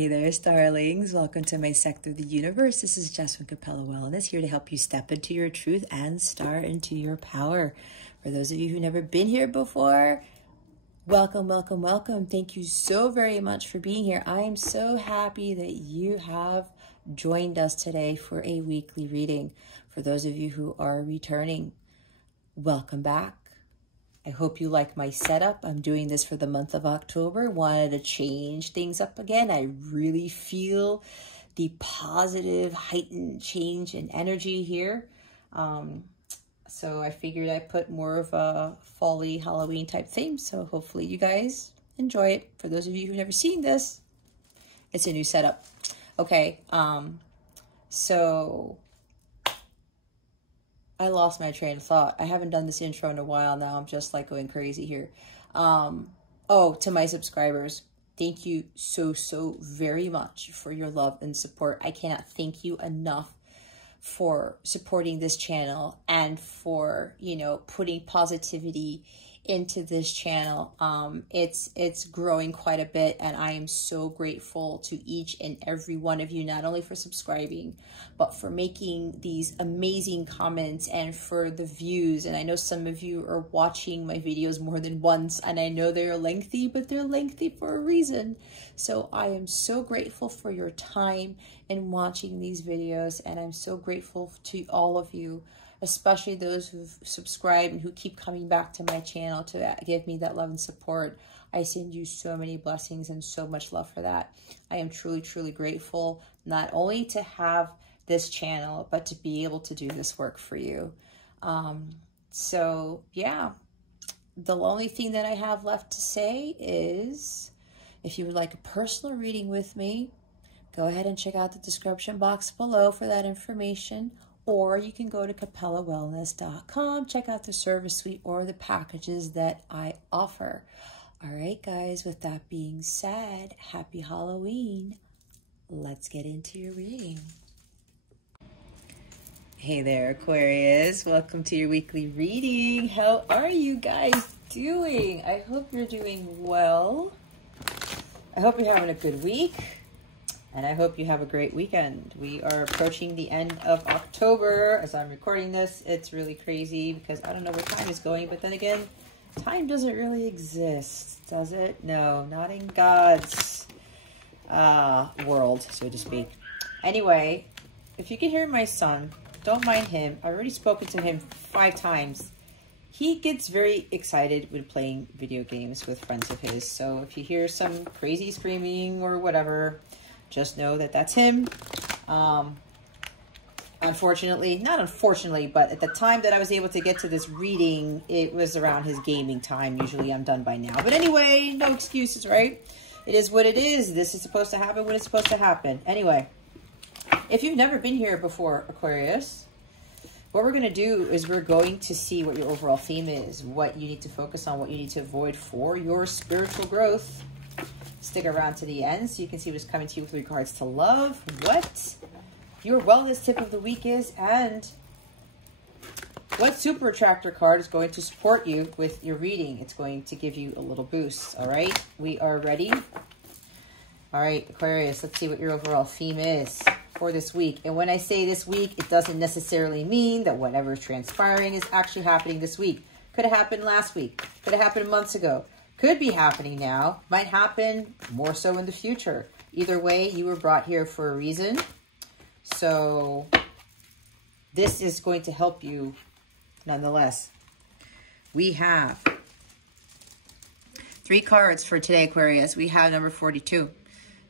Hey there, starlings. Welcome to my sector of the universe. This is Jess from Capella Wellness, here to help you step into your truth and star into your power. For those of you who've never been here before, welcome, welcome, welcome. Thank you so very much for being here. I am so happy that you have joined us today for a weekly reading. For those of you who are returning, welcome back. I hope you like my setup. I'm doing this for the month of October. Wanted to change things up again. I really feel the positive, heightened change in energy here. So I figured I'd put more of a fall-y Halloween type theme. So hopefully you guys enjoy it. For those of you who've never seen this, it's a new setup. Okay, so I lost my train of thought. I haven't done this intro in a while now. I'm just like going crazy here. Oh, to my subscribers, thank you so very much for your love and support. I cannot thank you enough for supporting this channel and for, you know, putting positivity into this channel. It's growing quite a bit, and I am so grateful to each and every one of you, not only for subscribing, but for making these amazing comments and for the views. And I know some of you are watching my videos more than once, and I know they're lengthy, but they're lengthy for a reason. So I am so grateful for your time in watching these videos, and I'm so grateful to all of you, especially those who've subscribed and who keep coming back to my channel to give me that love and support. I send you so many blessings and so much love for that. I am truly grateful, not only to have this channel, but to be able to do this work for you. So yeah, the only thing that I have left to say is, if you would like a personal reading with me, go ahead and check out the description box below for that information. Or you can go to capellawellness.com, check out the service suite or the packages that I offer. All right, guys, with that being said, happy Halloween. Let's get into your reading. Hey there, Aquarius. Welcome to your weekly reading. How are you guys doing? I hope you're doing well. I hope you're having a good week. And I hope you have a great weekend. We are approaching the end of October. As I'm recording this, it's really crazy because I don't know where time is going. But then again, time doesn't really exist, does it? No, not in God's world, so to speak. Anyway, if you can hear my son, don't mind him. I've already spoken to him 5 times. He gets very excited when playing video games with friends of his. So if you hear some crazy screaming or whatever, just know that that's him. Unfortunately, not unfortunately, but at the time that I was able to get to this reading, it was around his gaming time. Usually I'm done by now. But anyway, no excuses, right? It is what it is. This is supposed to happen when it's supposed to happen. Anyway, if you've never been here before, Aquarius, what we're going to do is we're going to see what your overall theme is, what you need to focus on, what you need to avoid for your spiritual growth. Stick around to the end so you can see what's coming to you with regards to love, what your wellness tip of the week is, and what super attractor card is going to support you with your reading. It's going to give you a little boost. All right, we are ready. All right, Aquarius, let's see what your overall theme is for this week. And when I say this week, it doesn't necessarily mean that whatever is transpiring is actually happening this week. Could have happened last week. Could have happened months ago. Could be happening now, might happen more so in the future. Either way, you were brought here for a reason. So this is going to help you nonetheless. We have 3 cards for today, Aquarius. We have number 42.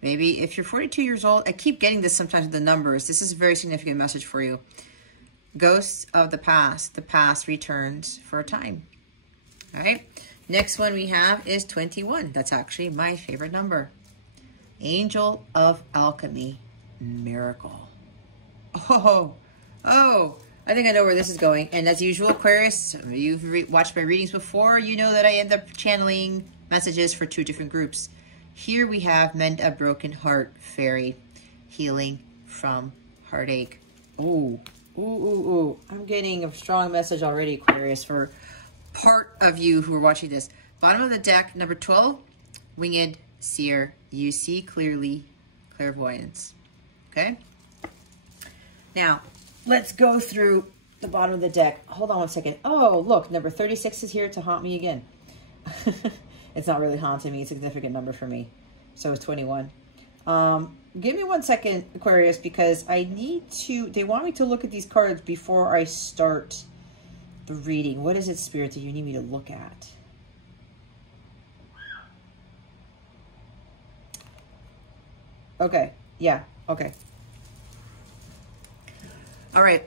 Maybe if you're 42 years old, I keep getting this sometimes with the numbers. This is a very significant message for you. Ghosts of the past returns for a time. All right. Next one we have is 21. That's actually my favorite number. Angel of Alchemy, Miracle. Oh, I think I know where this is going. And as usual, Aquarius, you've watched my readings before. You know that I end up channeling messages for 2 different groups. Here we have Mend a Broken Heart Fairy, healing from heartache. Ooh. I'm getting a strong message already, Aquarius, for part of you who are watching this. Bottom of the deck, number 12, Winged Seer. You see clearly, Clairvoyance. Okay? Now, let's go through the bottom of the deck. Hold on one second. Oh, look, number 36 is here to haunt me again. It's not really haunting me. It's a significant number for me. So is 21. Give me 1 second, Aquarius, because I need to... They want me to look at these cards before I start the reading. What is it, Spirit, that you need me to look at? Okay. Yeah. Okay. All right.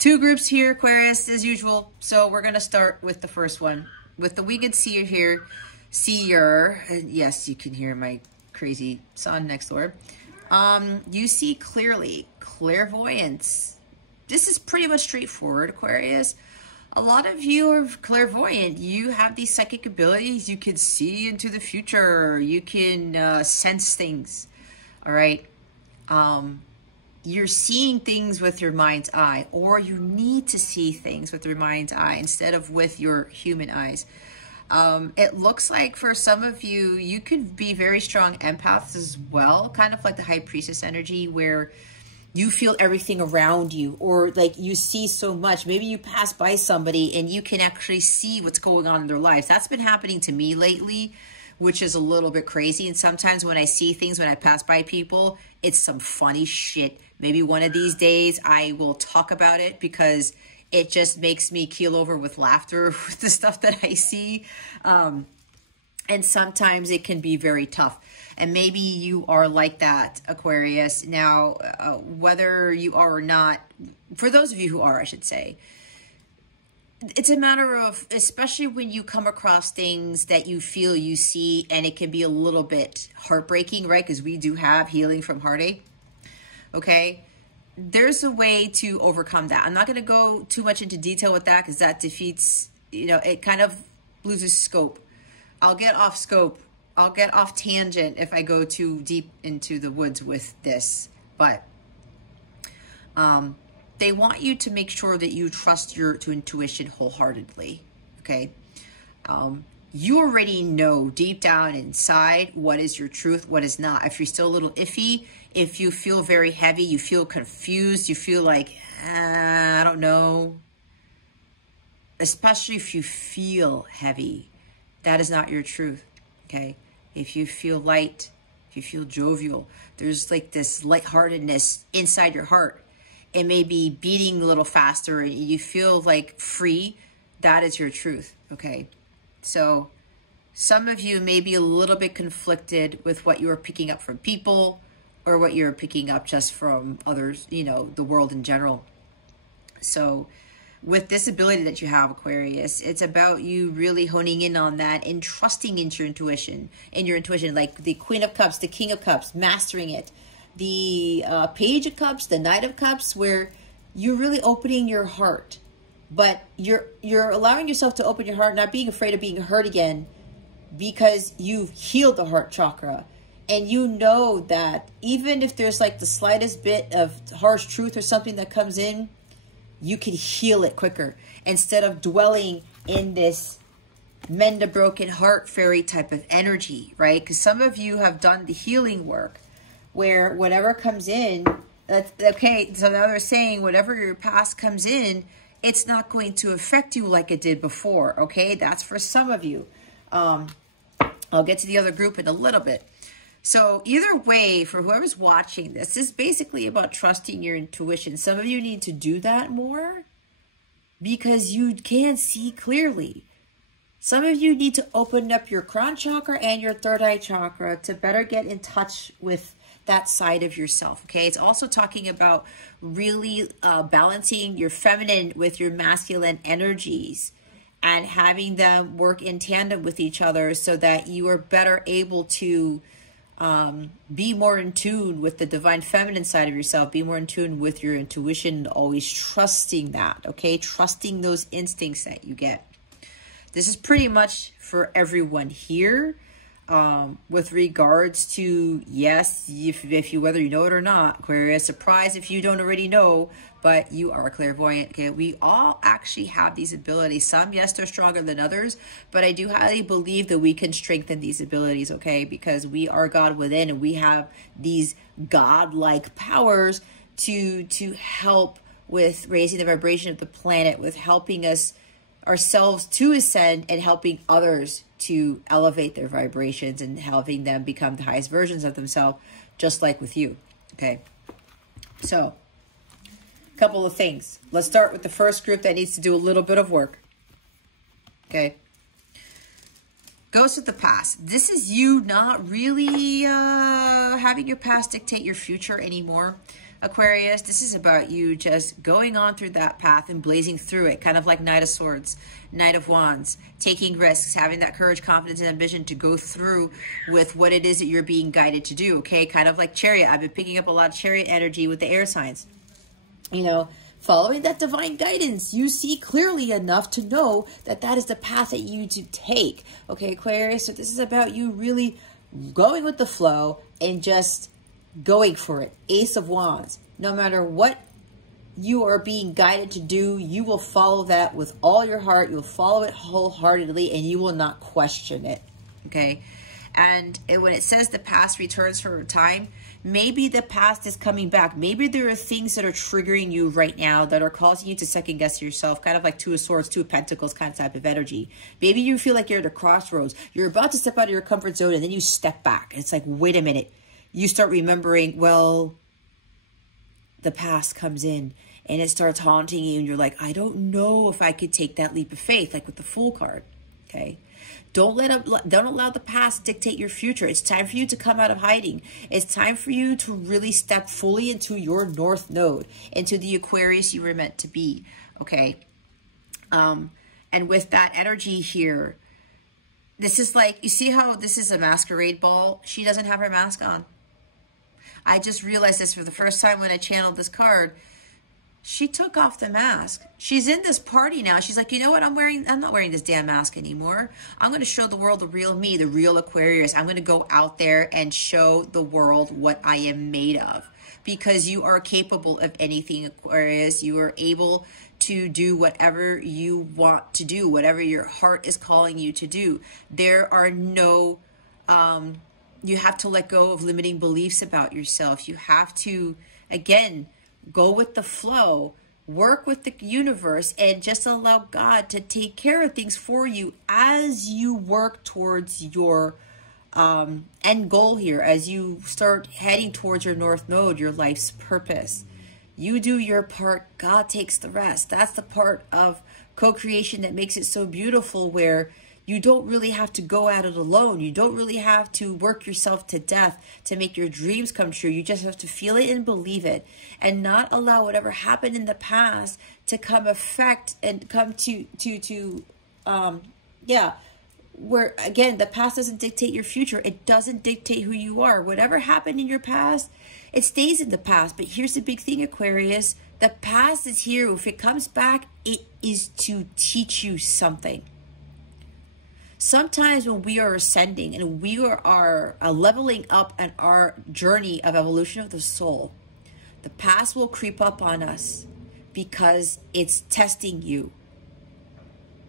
2 groups here, Aquarius, as usual. So we're going to start with the first one. With the Winged Seer here. Seer. Yes, you can hear my crazy son next door. You see clearly. Clairvoyance. This is pretty much straightforward, Aquarius. A lot of you are clairvoyant. You have these psychic abilities. You can see into the future. You can sense things. All right. You're seeing things with your mind's eye, or you need to see things with your mind's eye instead of with your human eyes. It looks like for some of you, you could be very strong empaths as well, kind of like the High Priestess energy, where you feel everything around you, or like you see so much. Maybe you pass by somebody and you can actually see what's going on in their lives. That's been happening to me lately, which is a little bit crazy. And sometimes when I see things, when I pass by people, it's some funny shit. Maybe one of these days I will talk about it because it just makes me keel over with laughter with the stuff that I see. And sometimes it can be very tough. And maybe you are like that, Aquarius. Now, whether you are or not, for those of you who are, I should say, it's a matter of, especially when you come across things that you feel you see, and it can be a little bit heartbreaking, right? Because we do have healing from heartache. Okay, there's a way to overcome that. I'm not going to go too much into detail with that because that defeats, you know, it kind of loses scope. I'll get off scope. I'll get off tangent if I go too deep into the woods with this. But they want you to make sure that you trust your intuition wholeheartedly. Okay, you already know deep down inside what is your truth, what is not. If you're still a little iffy, if you feel very heavy, you feel confused, you feel like, I don't know. Especially if you feel heavy, that is not your truth, okay? If you feel light, if you feel jovial, there's like this lightheartedness inside your heart. It may be beating a little faster and you feel like free, that is your truth, okay? So some of you may be a little bit conflicted with what you are picking up from people or what you're picking up just from others, you know, the world in general. So with this ability that you have, Aquarius, it's about you really honing in on that and trusting into your intuition, like the Queen of Cups, the King of Cups, mastering it. The Page of Cups, the Knight of Cups, where you're really opening your heart. But you're allowing yourself to open your heart, not being afraid of being hurt again, because you've healed the heart chakra. And you know that even if there's like the slightest bit of harsh truth or something that comes in, you can heal it quicker instead of dwelling in this mend a broken heart fairy type of energy, right? Because some of you have done the healing work where whatever comes in, okay, so now they're saying whatever your past comes in, it's not going to affect you like it did before, okay? That's for some of you. I'll get to the other group in a little bit. So either way, for whoever's watching this is basically about trusting your intuition. Some of you need to do that more because you can't see clearly. Some of you need to open up your crown chakra and your third eye chakra to better get in touch with that side of yourself, okay? It's also talking about really balancing your feminine with your masculine energies and having them work in tandem with each other so that you are better able to be more in tune with the divine feminine side of yourself, be more in tune with your intuition, always trusting that, okay? Trusting those instincts that you get. This is pretty much for everyone here. with regards to, yes, if you, whether you know it or not, Aquarius, surprise if you don't already know, but you are a clairvoyant. Okay, we all actually have these abilities. Some, yes, they're stronger than others, but I do highly believe that we can strengthen these abilities, okay, because we are God within, and we have these God-like powers to help with raising the vibration of the planet, with helping us ourselves to ascend, and helping others to elevate their vibrations and helping them become the highest versions of themselves, just like with you. Okay, so a couple of things. Let's start with the first group that needs to do a little bit of work. Okay, Ghosts of the past. This is you not really having your past dictate your future anymore, Aquarius. This is about you just going on through that path and blazing through it, kind of like Knight of Swords, Knight of Wands, taking risks, having that courage, confidence, and ambition to go through with what it is that you're being guided to do, okay? Kind of like Chariot. I've been picking up a lot of Chariot energy with the air signs. You know, following that divine guidance, you see clearly enough to know that that is the path that you to take, okay, Aquarius? So this is about you really going with the flow and just going for it. Ace of Wands. No matter what you are being guided to do, you will follow that with all your heart. You'll follow it wholeheartedly, and you will not question it, okay? And when it says the past returns for a time, maybe the past is coming back. Maybe there are things that are triggering you right now that are causing you to second guess yourself, kind of like Two of Swords, Two of Pentacles kind of type of energy. Maybe you feel like you're at a crossroads. You're about to step out of your comfort zone, and then you step back. It's like, wait a minute. You start remembering, well, the past comes in and it starts haunting you, and you're like, I don't know if I could take that leap of faith, like with the Fool card, okay? Don't allow the past dictate your future. It's time for you to come out of hiding. It's time for you to really step fully into your North Node, into the Aquarius you were meant to be, okay? And with that energy here, this is like, you see how this is a masquerade ball? She doesn't have her mask on. I just realized this for the first time when I channeled this card. She took off the mask. She's in this party now. She's like, you know what? I'm not wearing this damn mask anymore. I'm going to show the world the real me, the real Aquarius. I'm going to go out there and show the world what I am made of. Because you are capable of anything, Aquarius. You are able to do whatever you want to do, whatever your heart is calling you to do. There are no, you have to let go of limiting beliefs about yourself. You have to, again, go with the flow, work with the universe, and just allow God to take care of things for you as you work towards your end goal here, as you start heading towards your North Node, your life's purpose. You do your part, God takes the rest. That's the part of co-creation that makes it so beautiful, where you don't really have to go at it alone. You don't really have to work yourself to death to make your dreams come true. You just have to feel it and believe it, and not allow whatever happened in the past to come affect and come where, again, the past doesn't dictate your future. It doesn't dictate who you are. Whatever happened in your past, it stays in the past. But here's the big thing, Aquarius. The past is here. If it comes back, it is to teach you something. Sometimes when we are ascending and we are leveling up in our journey of evolution of the soul, the past will creep up on us because it's testing you.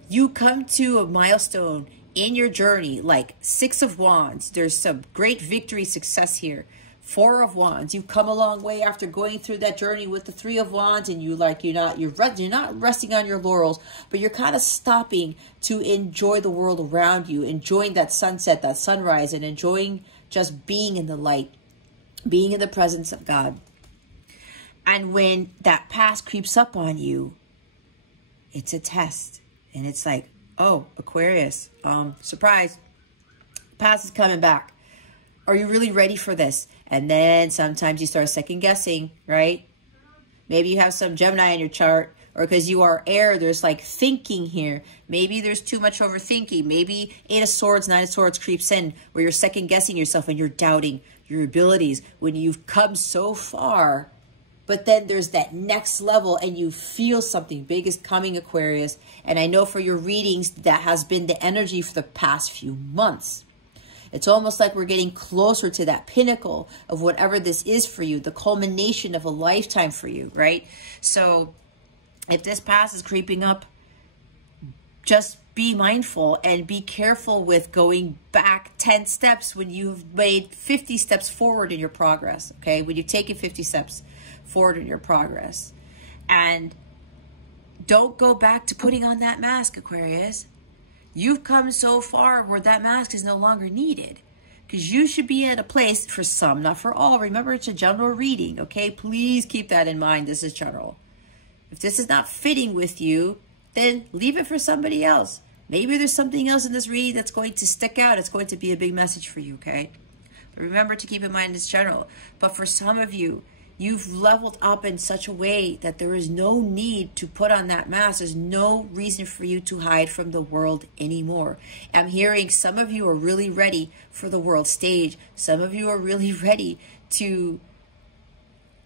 You come to a milestone in your journey, like Six of Wands. There's some great victory, success here. Four of Wands. You've come a long way after going through that journey with the Three of Wands, and you're not resting on your laurels, but you're kind of stopping to enjoy the world around you, enjoying that sunset, that sunrise, and enjoying just being in the light, being in the presence of God. And when that past creeps up on you, it's a test, and it's like, oh, Aquarius, surprise, past is coming back. Are you really ready for this? And then sometimes you start second guessing, right? Maybe you have some Gemini in your chart, or because you are air, there's like thinking here. Maybe there's too much overthinking. Maybe Eight of Swords, Nine of Swords creeps in, where you're second guessing yourself and you're doubting your abilities when you've come so far. But then there's that next level and you feel something big is coming, Aquarius. And I know for your readings, that has been the energy for the past few months. It's almost like we're getting closer to that pinnacle of whatever this is for you, the culmination of a lifetime for you, right? So if this past is creeping up, just be mindful and be careful with going back 10 steps when you've made 50 steps forward in your progress, okay? When you've taken 50 steps forward in your progress. And don't go back to putting on that mask, Aquarius. You've come so far where that mask is no longer needed, because you should be at a place, for some, not for all. Remember, it's a general reading, okay? Please keep that in mind. This is general. If this is not fitting with you, then leave it for somebody else. Maybe there's something else in this reading that's going to stick out. It's going to be a big message for you, okay? But remember to keep in mind it's general. But for some of you, you've leveled up in such a way that there is no need to put on that mask. There's no reason for you to hide from the world anymore. I'm hearing some of you are really ready for the world stage. Some of you are really ready to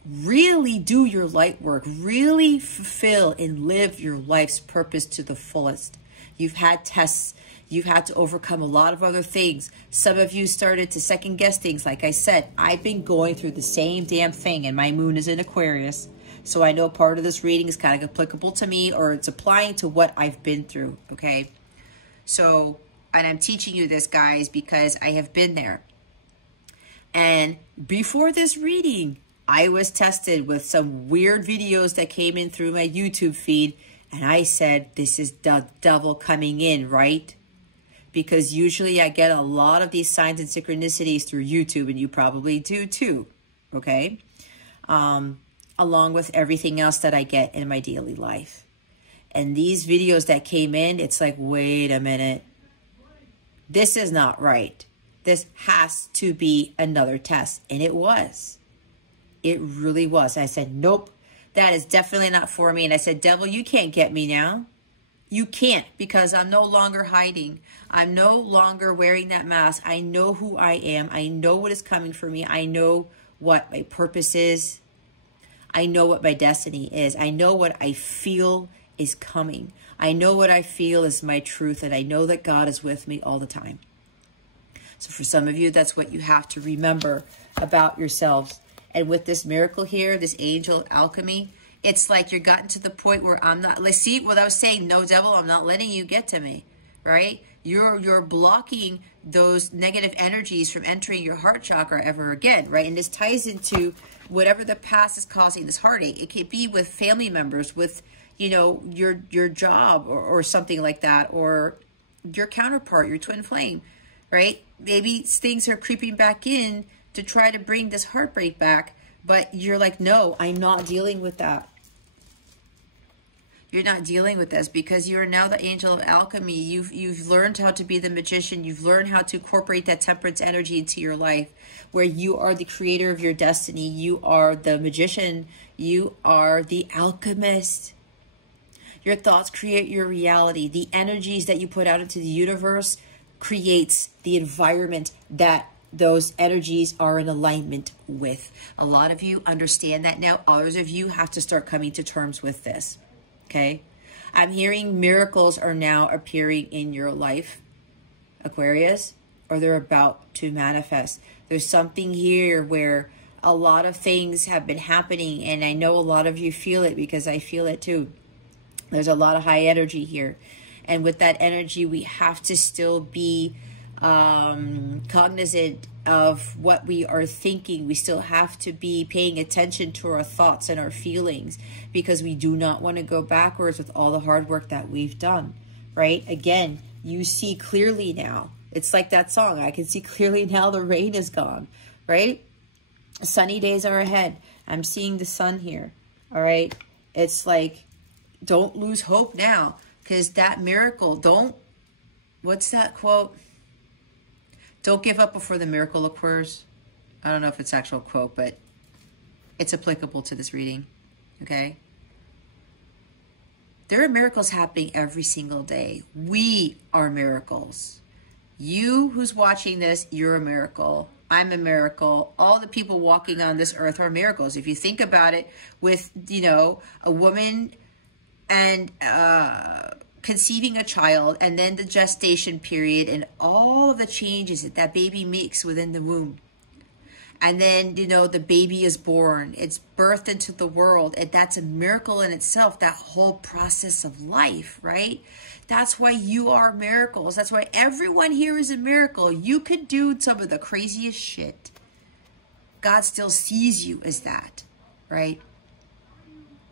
really do your light work, really fulfill and live your life's purpose to the fullest. You've had tests. You've had to overcome a lot of other things. Some of you started to second guess things. Like I said, I've been going through the same damn thing, and my moon is in Aquarius. So I know part of this reading is kind of applicable to me, or it's applying to what I've been through, okay? So, and I'm teaching you this, guys, because I have been there. And before this reading, I was tested with some weird videos that came in through my YouTube feed. And I said, this is the devil coming in, right? Because usually I get a lot of these signs and synchronicities through YouTube, and you probably do too, okay? Along with everything else that I get in my daily life. And these videos that came in, it's like, wait a minute. This is not right. This has to be another test. And it was. It really was. I said, nope, that is definitely not for me. And I said, devil, you can't get me now. You can't, because I'm no longer hiding. I'm no longer wearing that mask. I know who I am. I know what is coming for me. I know what my purpose is. I know what my destiny is. I know what I feel is coming. I know what I feel is my truth, and I know that God is with me all the time. So for some of you, that's what you have to remember about yourselves. And with this miracle here, this angel alchemy, it's like you're gotten to the point where I'm not, like, see what I was saying, no devil, I'm not letting you get to me, right? You're blocking those negative energies from entering your heart chakra ever again, right? And this ties into whatever the past is causing this heartache. It could be with family members, with, you know, your job or something like that, or your counterpart, your twin flame, right? Maybe things are creeping back in to try to bring this heartbreak back, but you're like, no, I'm not dealing with that. You're not dealing with this because you are now the angel of alchemy. You've learned how to be the magician. You've learned how to incorporate that temperance energy into your life, where you are the creator of your destiny. You are the magician. You are the alchemist. Your thoughts create your reality. The energies that you put out into the universe creates the environment that those energies are in alignment with. A lot of you understand that now. Others of you have to start coming to terms with this. Okay, I'm hearing miracles are now appearing in your life, Aquarius, or they're about to manifest. There's something here where a lot of things have been happening, and I know a lot of you feel it because I feel it too. There's a lot of high energy here, and with that energy, we have to still be cognizant of what we are thinking. We still have to be paying attention to our thoughts and our feelings, because we do not want to go backwards with all the hard work that we've done, right? Again, you see clearly now. It's like that song, I can see clearly now, the rain is gone, right? Sunny days are ahead. I'm seeing the sun here, all right? It's like, don't lose hope now, because that miracle, what's that quote? Don't give up before the miracle occurs. I don't know if it's an actual quote, but it's applicable to this reading, okay? There are miracles happening every single day. We are miracles. You who's watching this, you're a miracle. I'm a miracle. All the people walking on this earth are miracles. If you think about it, with, you know, a woman and conceiving a child, and then the gestation period and all of the changes that that baby makes within the womb. And then, you know, the baby is born, it's birthed into the world, and that's a miracle in itself, that whole process of life, right? That's why you are miracles. That's why everyone here is a miracle. You could do some of the craziest shit. God still sees you as that, right?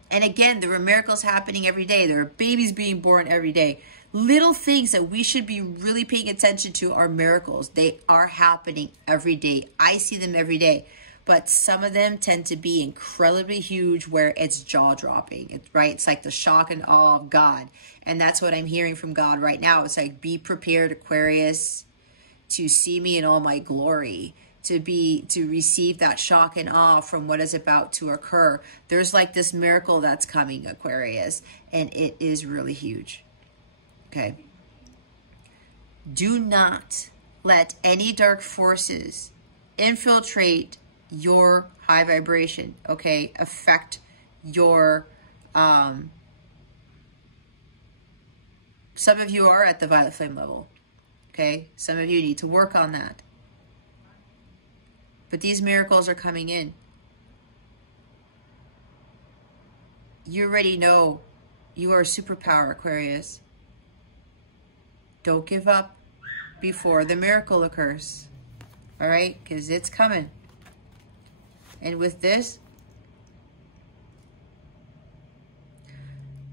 And again, there are miracles happening every day. There are babies being born every day. Little things that we should be really paying attention to are miracles. They are happening every day. I see them every day. But some of them tend to be incredibly huge where it's jaw-dropping, right? It's like the shock and awe of God. And that's what I'm hearing from God right now. It's like, be prepared, Aquarius, to see me in all my glory. To receive that shock and awe from what is about to occur. There's like this miracle that's coming, Aquarius, and it is really huge. Okay. Do not let any dark forces infiltrate your high vibration, okay? Affect your, some of you are at the violet flame level, okay? Some of you need to work on that. But these miracles are coming in. You already know you are a superpower, Aquarius. Don't give up before the miracle occurs. All right? Because it's coming. And with this,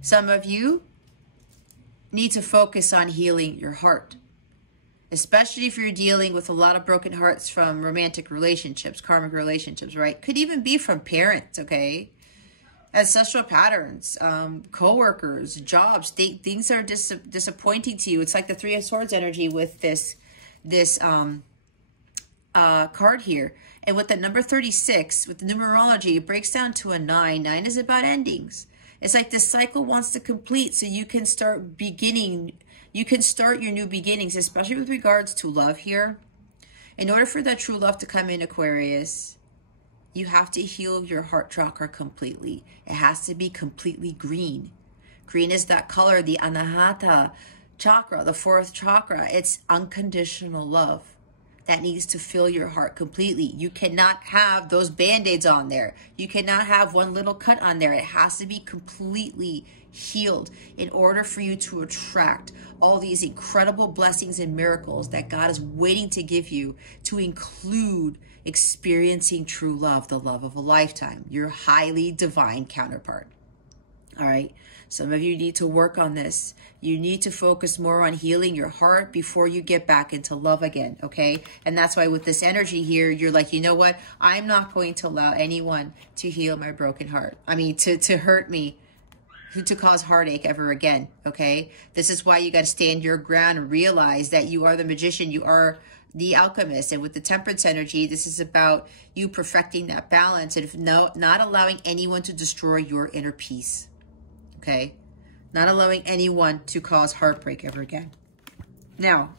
some of you need to focus on healing your heart. Especially if you're dealing with a lot of broken hearts from romantic relationships, karmic relationships, right? Could even be from parents, okay? Ancestral patterns, co-workers, jobs, things that are disappointing to you. It's like the Three of Swords energy with this card here. And with the number 36, with the numerology, it breaks down to a 9. 9 is about endings. It's like this cycle wants to complete so you can start beginning. You can start your new beginnings, especially with regards to love here. In order for that true love to come in, Aquarius, you have to heal your heart chakra completely. It has to be completely green. Green is that color, the Anahata chakra, the fourth chakra. It's unconditional love that needs to fill your heart completely. You cannot have those band-aids on there. You cannot have one little cut on there. It has to be completely healed in order for you to attract all these incredible blessings and miracles that God is waiting to give you, to include experiencing true love, the love of a lifetime, your highly divine counterpart. All right. Some of you need to work on this. You need to focus more on healing your heart before you get back into love again, okay? And that's why with this energy here, you're like, you know what? I'm not going to allow anyone to heal my broken heart. I mean, to hurt me, to cause heartache ever again, okay? This is why you got to stand your ground and realize that you are the magician, you are the alchemist. And with the temperance energy, this is about you perfecting that balance and not allowing anyone to destroy your inner peace, okay? Not allowing anyone to cause heartbreak ever again. Now,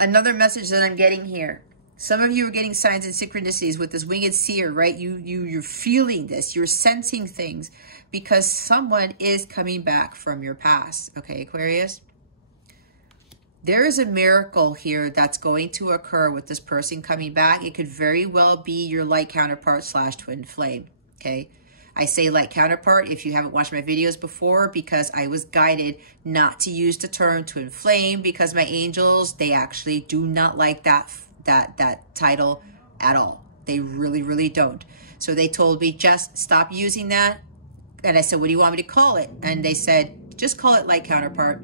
another message that I'm getting here. Some of you are getting signs and synchronicities with this winged seer, right? You're feeling this. You're sensing things because someone is coming back from your past. Okay, Aquarius? There is a miracle here that's going to occur with this person coming back. It could very well be your light counterpart / twin flame. Okay? I say light counterpart if you haven't watched my videos before because I was guided not to use the term twin flame because my angels, they actually do not like that title at all. They really, really don't. So they told me, just stop using that. And I said, what do you want me to call it? And they said, just call it light counterpart.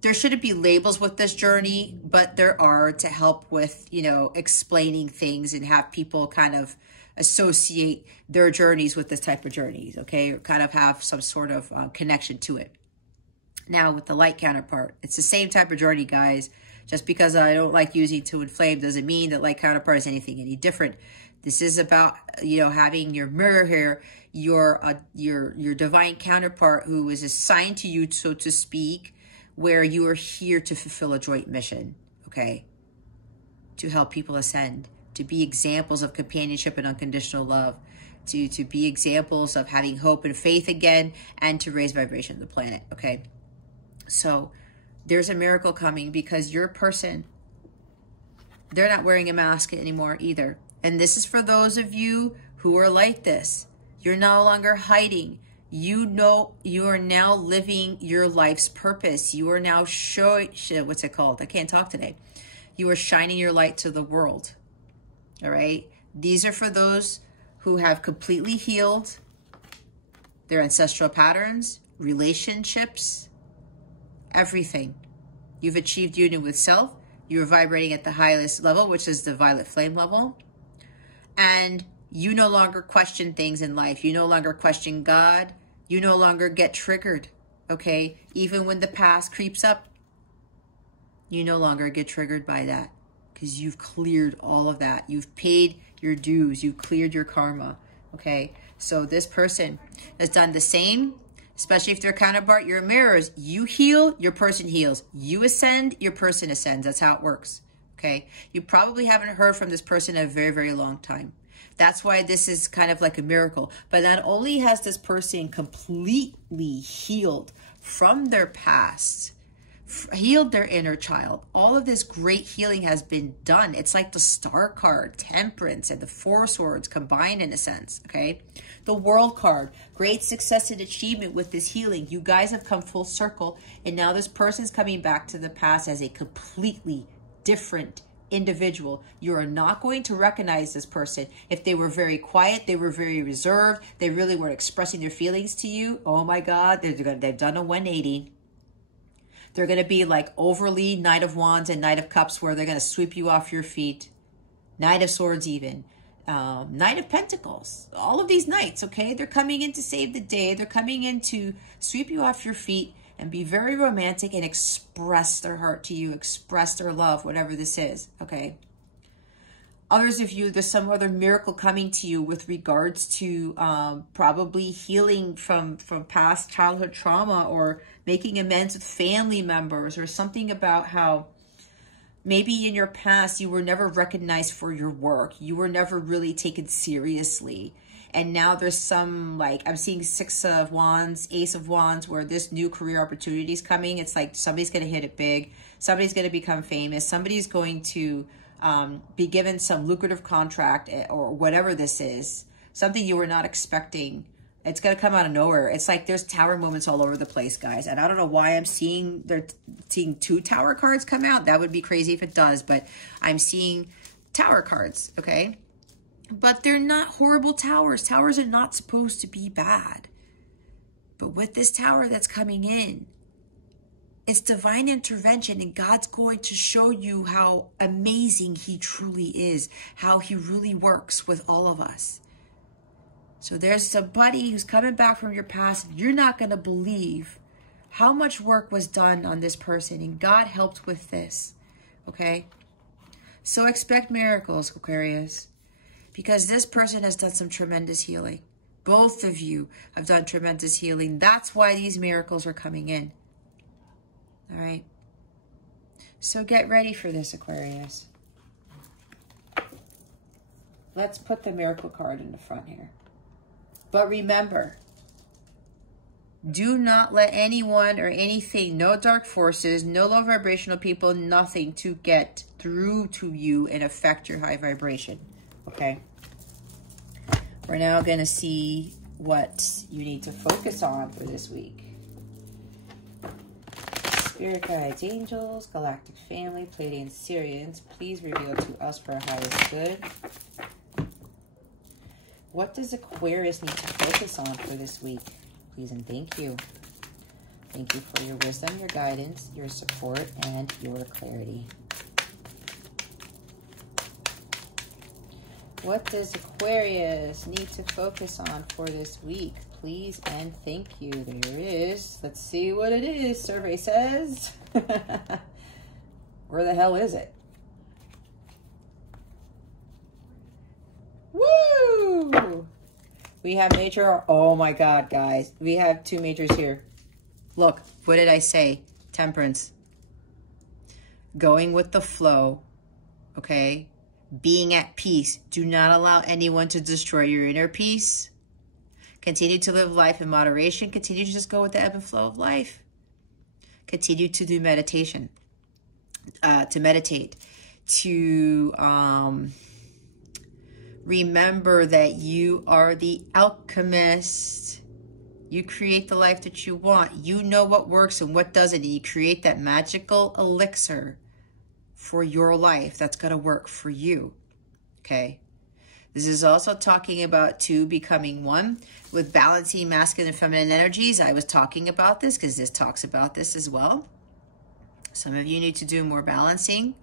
There shouldn't be labels with this journey, but there are to help with, you know, explaining things and have people kind of associate their journeys with this type of journeys, okay? Or kind of have some sort of connection to it. Now, with the light counterpart, it's the same type of journey, guys. Just because I don't like using twin flame doesn't mean that light counterpart is anything any different. This is about, you know, having your mirror here, your divine counterpart who is assigned to you, so to speak, where you are here to fulfill a joint mission, okay? To help people ascend, to be examples of companionship and unconditional love, to be examples of having hope and faith again, and to raise vibration of the planet, okay? So there's a miracle coming because your person, they're not wearing a mask anymore either. And this is for those of you who are like this. You're no longer hiding. You know, you are now living your life's purpose. You are now showing, what's it called? I can't talk today. You are shining your light to the world. All right. These are for those who have completely healed their ancestral patterns, relationships, everything. You've achieved union with self. You're vibrating at the highest level, which is the violet flame level. And you no longer question things in life. You no longer question God. You no longer get triggered, okay? Even when the past creeps up, you no longer get triggered by that because you've cleared all of that. You've paid your dues. You've cleared your karma, okay? So this person has done the same, especially if they're counterpart. You're mirrors. You heal, your person heals. You ascend, your person ascends. That's how it works, okay? You probably haven't heard from this person in a very, very long time. That's why this is kind of like a miracle. But not only has this person completely healed from their past, healed their inner child, all of this great healing has been done. It's like the Star card, Temperance, and the Four Swords combined in a sense, okay? The World card, great success and achievement with this healing. You guys have come full circle, and now this person's coming back to the past as a completely different individual. You are not going to recognize this person. If they were very quiet, they were very reserved, they really weren't expressing their feelings to you, oh my God, they've done a 180. They're going to be like overly Knight of Wands and Knight of Cups, where they're going to sweep you off your feet. Knight of Swords even. Knight of Pentacles. All of these knights, okay? They're coming in to save the day. They're coming in to sweep you off your feet and be very romantic and express their heart to you, express their love, whatever this is, okay? Others of you, there's some other miracle coming to you with regards to probably healing from past childhood trauma, or making amends with family members, or something about how maybe in your past you were never recognized for your work. You were never really taken seriously. And now there's some, like, I'm seeing Six of Wands, Ace of Wands, where this new career opportunity is coming. It's like somebody's going to hit it big. Somebody's going to become famous. Somebody's going to be given some lucrative contract, or whatever this is. Something you were not expecting. It's going to come out of nowhere. It's like there's tower moments all over the place, guys. And I don't know why I'm seeing, they're seeing 2 tower cards come out. That would be crazy if it does. But I'm seeing tower cards, okay? But they're not horrible towers. Towers are not supposed to be bad. But with this tower that's coming in, it's divine intervention, and God's going to show you how amazing he truly is, how he really works with all of us. So there's somebody who's coming back from your past. You're not going to believe how much work was done on this person, and God helped with this, okay? So expect miracles, Aquarius, because this person has done some tremendous healing. Both of you have done tremendous healing. That's why these miracles are coming in. All right. So get ready for this, Aquarius. Let's put the miracle card in the front here. But remember, do not let anyone or anything, no dark forces, no low vibrational people, nothing to get through to you and affect your high vibration. Okay. We're now going to see what you need to focus on for this week. Spirit guides, angels, galactic family, Pleiadian Syrians, please reveal to us for our highest good. What does Aquarius need to focus on for this week? Please and thank you. Thank you for your wisdom, your guidance, your support, and your clarity. What does Aquarius need to focus on for this week? Please and thank you. There it is. Let's see what it is. Survey says. Where the hell is it? Woo! We have major. Oh my God, guys. We have 2 majors here. Look, what did I say? Temperance. Going with the flow. Okay? Being at peace. Do not allow anyone to destroy your inner peace. Continue to live life in moderation. Continue to just go with the ebb and flow of life. Continue to do meditation, to meditate, to remember that you are the alchemist. You create the life that you want. You know what works and what doesn't. You create that magical elixir for your life that's going to work for you. Okay? This is also talking about two becoming one with balancing masculine and feminine energies. I was talking about this because this talks about this as well. Some of you need to do more balancing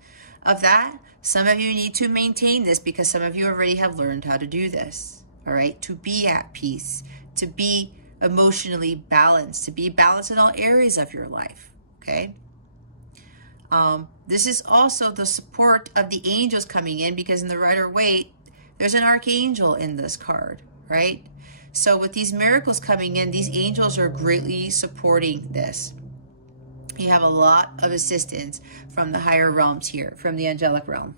of that. Some of you need to maintain this because some of you already have learned how to do this. All right? To be at peace, to be emotionally balanced, to be balanced in all areas of your life. Okay? This is also the support of the angels coming in, because in the Rider-Waite, there's an archangel in this card, right? So with these miracles coming in, these angels are greatly supporting this. You have a lot of assistance from the higher realms here, from the angelic realm.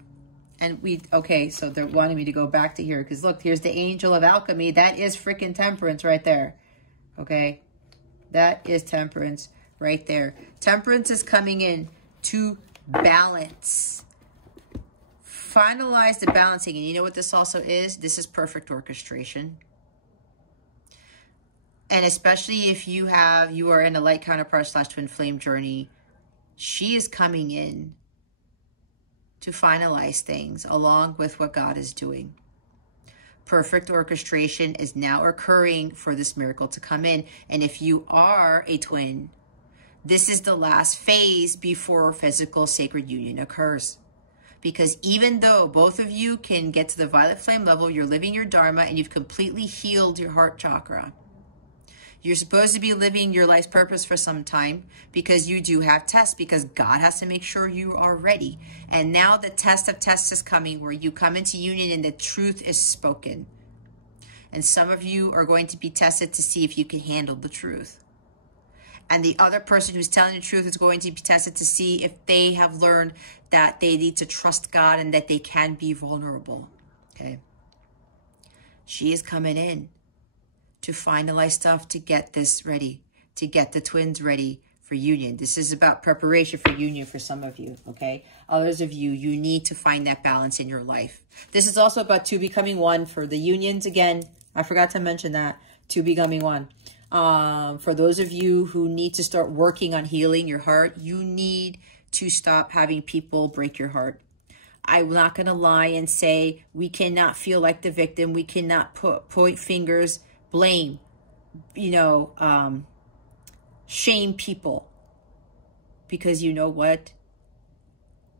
And okay, so they're wanting me to go back to here, because look, here's the angel of alchemy. That is freaking Temperance right there. Okay? That is Temperance right there. Temperance is coming in to balance. Finalize the balancing. And you know what this also is? This is perfect orchestration. And especially if you are in a light counterpart / twin flame journey, she is coming in to finalize things along with what God is doing. Perfect orchestration is now occurring for this miracle to come in. And if you are a twin, this is the last phase before physical sacred union occurs. Because even though both of you can get to the violet flame level, you're living your dharma and you've completely healed your heart chakra. You're supposed to be living your life's purpose for some time, because you do have tests, because God has to make sure you are ready. And now the test of tests is coming, where you come into union and the truth is spoken. And some of you are going to be tested to see if you can handle the truth. And the other person who's telling the truth is going to be tested to see if they have learned that they need to trust God and that they can be vulnerable. Okay. She is coming in to finalize stuff, to get this ready, to get the twins ready for union. This is about preparation for union for some of you, okay? Others of you, you need to find that balance in your life. This is also about two becoming one for the unions. Again, I forgot to mention that, two becoming one. For those of you who need to start working on healing your heart, you need to stop having people break your heart. I'm not going to lie and say we cannot feel like the victim. We cannot point fingers, blame, shame people. Because you know what?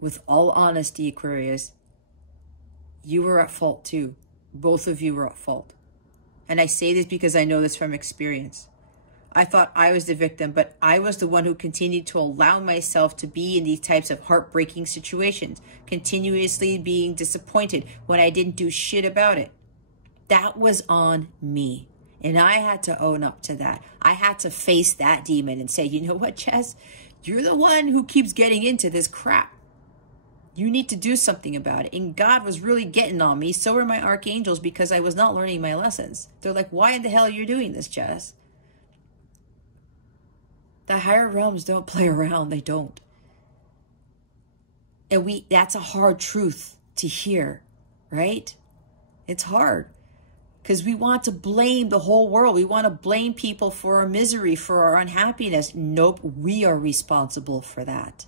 With all honesty, Aquarius, you were at fault too. Both of you were at fault. And I say this because I know this from experience. I thought I was the victim, but I was the one who continued to allow myself to be in these types of heartbreaking situations, continuously being disappointed when I didn't do shit about it. That was on me. And I had to own up to that. I had to face that demon and say, you know what, Jess? You're the one who keeps getting into this crap. You need to do something about it. And God was really getting on me. So were my archangels, because I was not learning my lessons. They're like, why in the hell are you doing this, Jess? The higher realms don't play around. They don't. And that's a hard truth to hear, right? It's hard. Because we want to blame the whole world. We want to blame people for our misery, for our unhappiness. Nope, we are responsible for that.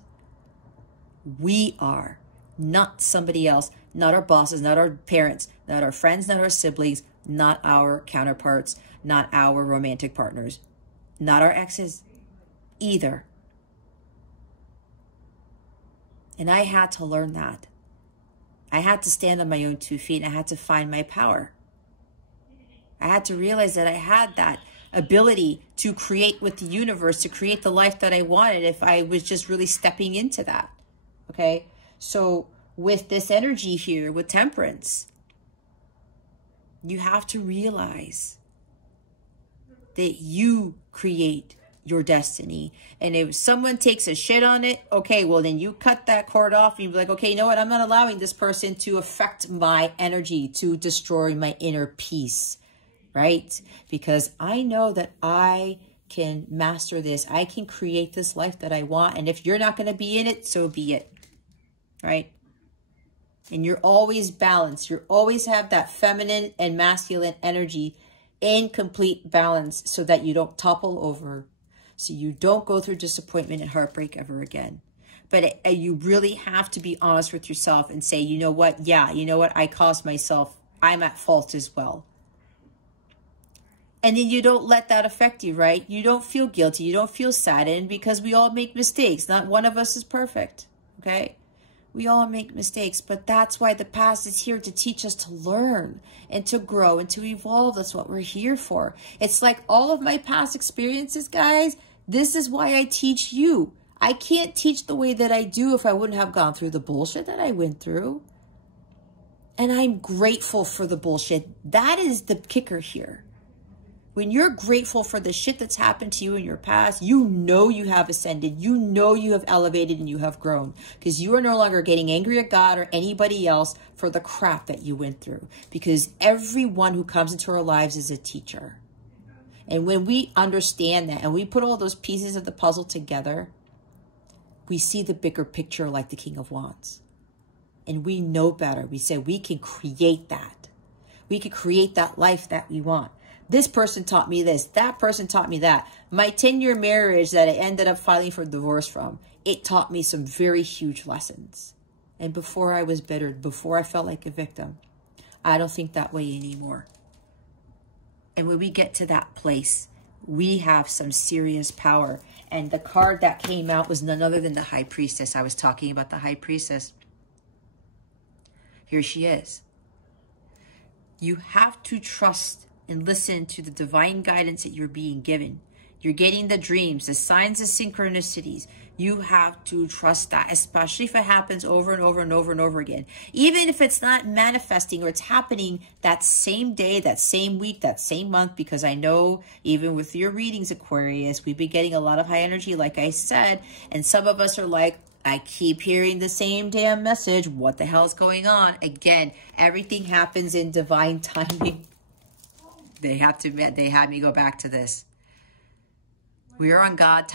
We are, not somebody else, not our bosses, not our parents, not our friends, not our siblings, not our counterparts, not our romantic partners, not our exes either. And I had to learn that. I had to stand on my own 2 feet, and I had to find my power. I had to realize that I had that ability to create with the universe, to create the life that I wanted if I was just really stepping into that. Okay, so with this energy here, with Temperance, you have to realize that you create your destiny. And if someone takes a shit on it, okay, well then you cut that cord off and you be like, okay, you know what? I'm not allowing this person to affect my energy, to destroy my inner peace, right? Because I know that I can master this. I can create this life that I want. And if you're not going to be in it, so be it. Right? And you're always balanced. You always have that feminine and masculine energy in complete balance so that you don't topple over. So you don't go through disappointment and heartbreak ever again. But you really have to be honest with yourself and say, you know what? Yeah, you know what? I caused myself. I'm at fault as well. And then you don't let that affect you, right? You don't feel guilty. You don't feel saddened because we all make mistakes. Not one of us is perfect, okay? We all make mistakes, but that's why the past is here to teach us to learn and to grow and to evolve. That's what we're here for. It's like all of my past experiences, guys. This is why I teach you. I can't teach the way that I do if I wouldn't have gone through the bullshit that I went through. And I'm grateful for the bullshit. That is the kicker here. When you're grateful for the shit that's happened to you in your past, you know you have ascended. You know you have elevated and you have grown. Because you are no longer getting angry at God or anybody else for the crap that you went through. Because everyone who comes into our lives is a teacher. And when we understand that and we put all those pieces of the puzzle together, we see the bigger picture like the King of Wands. And we know better. We say we can create that. We can create that life that we want. This person taught me this. That person taught me that. My 10-year marriage that I ended up filing for divorce from, it taught me some very huge lessons. And before I was bittered, before I felt like a victim, I don't think that way anymore. And when we get to that place, we have some serious power. And the card that came out was none other than the High Priestess. I was talking about the High Priestess. Here she is. You have to trust and listen to the divine guidance that you're being given. You're getting the dreams, the signs, the synchronicities. You have to trust that, especially if it happens over and over and over and over again. Even if it's not manifesting or it's happening that same day, that same week, that same month, because I know even with your readings, Aquarius, we've been getting a lot of high energy, like I said, and some of us are like, I keep hearing the same damn message. What the hell is going on? Again, everything happens in divine timing. They had me go back to this. We are on God's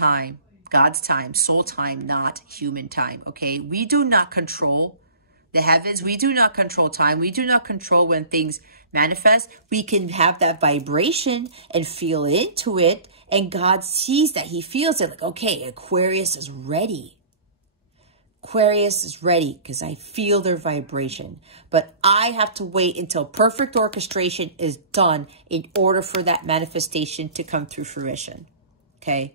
time, soul time, not human time, okay? We do not control the heavens. We do not control time. We do not control when things manifest. We can have that vibration and feel into it, and God sees that. He feels it like, okay, Aquarius is ready. Aquarius is ready because I feel their vibration. But I have to wait until perfect orchestration is done in order for that manifestation to come through fruition. Okay?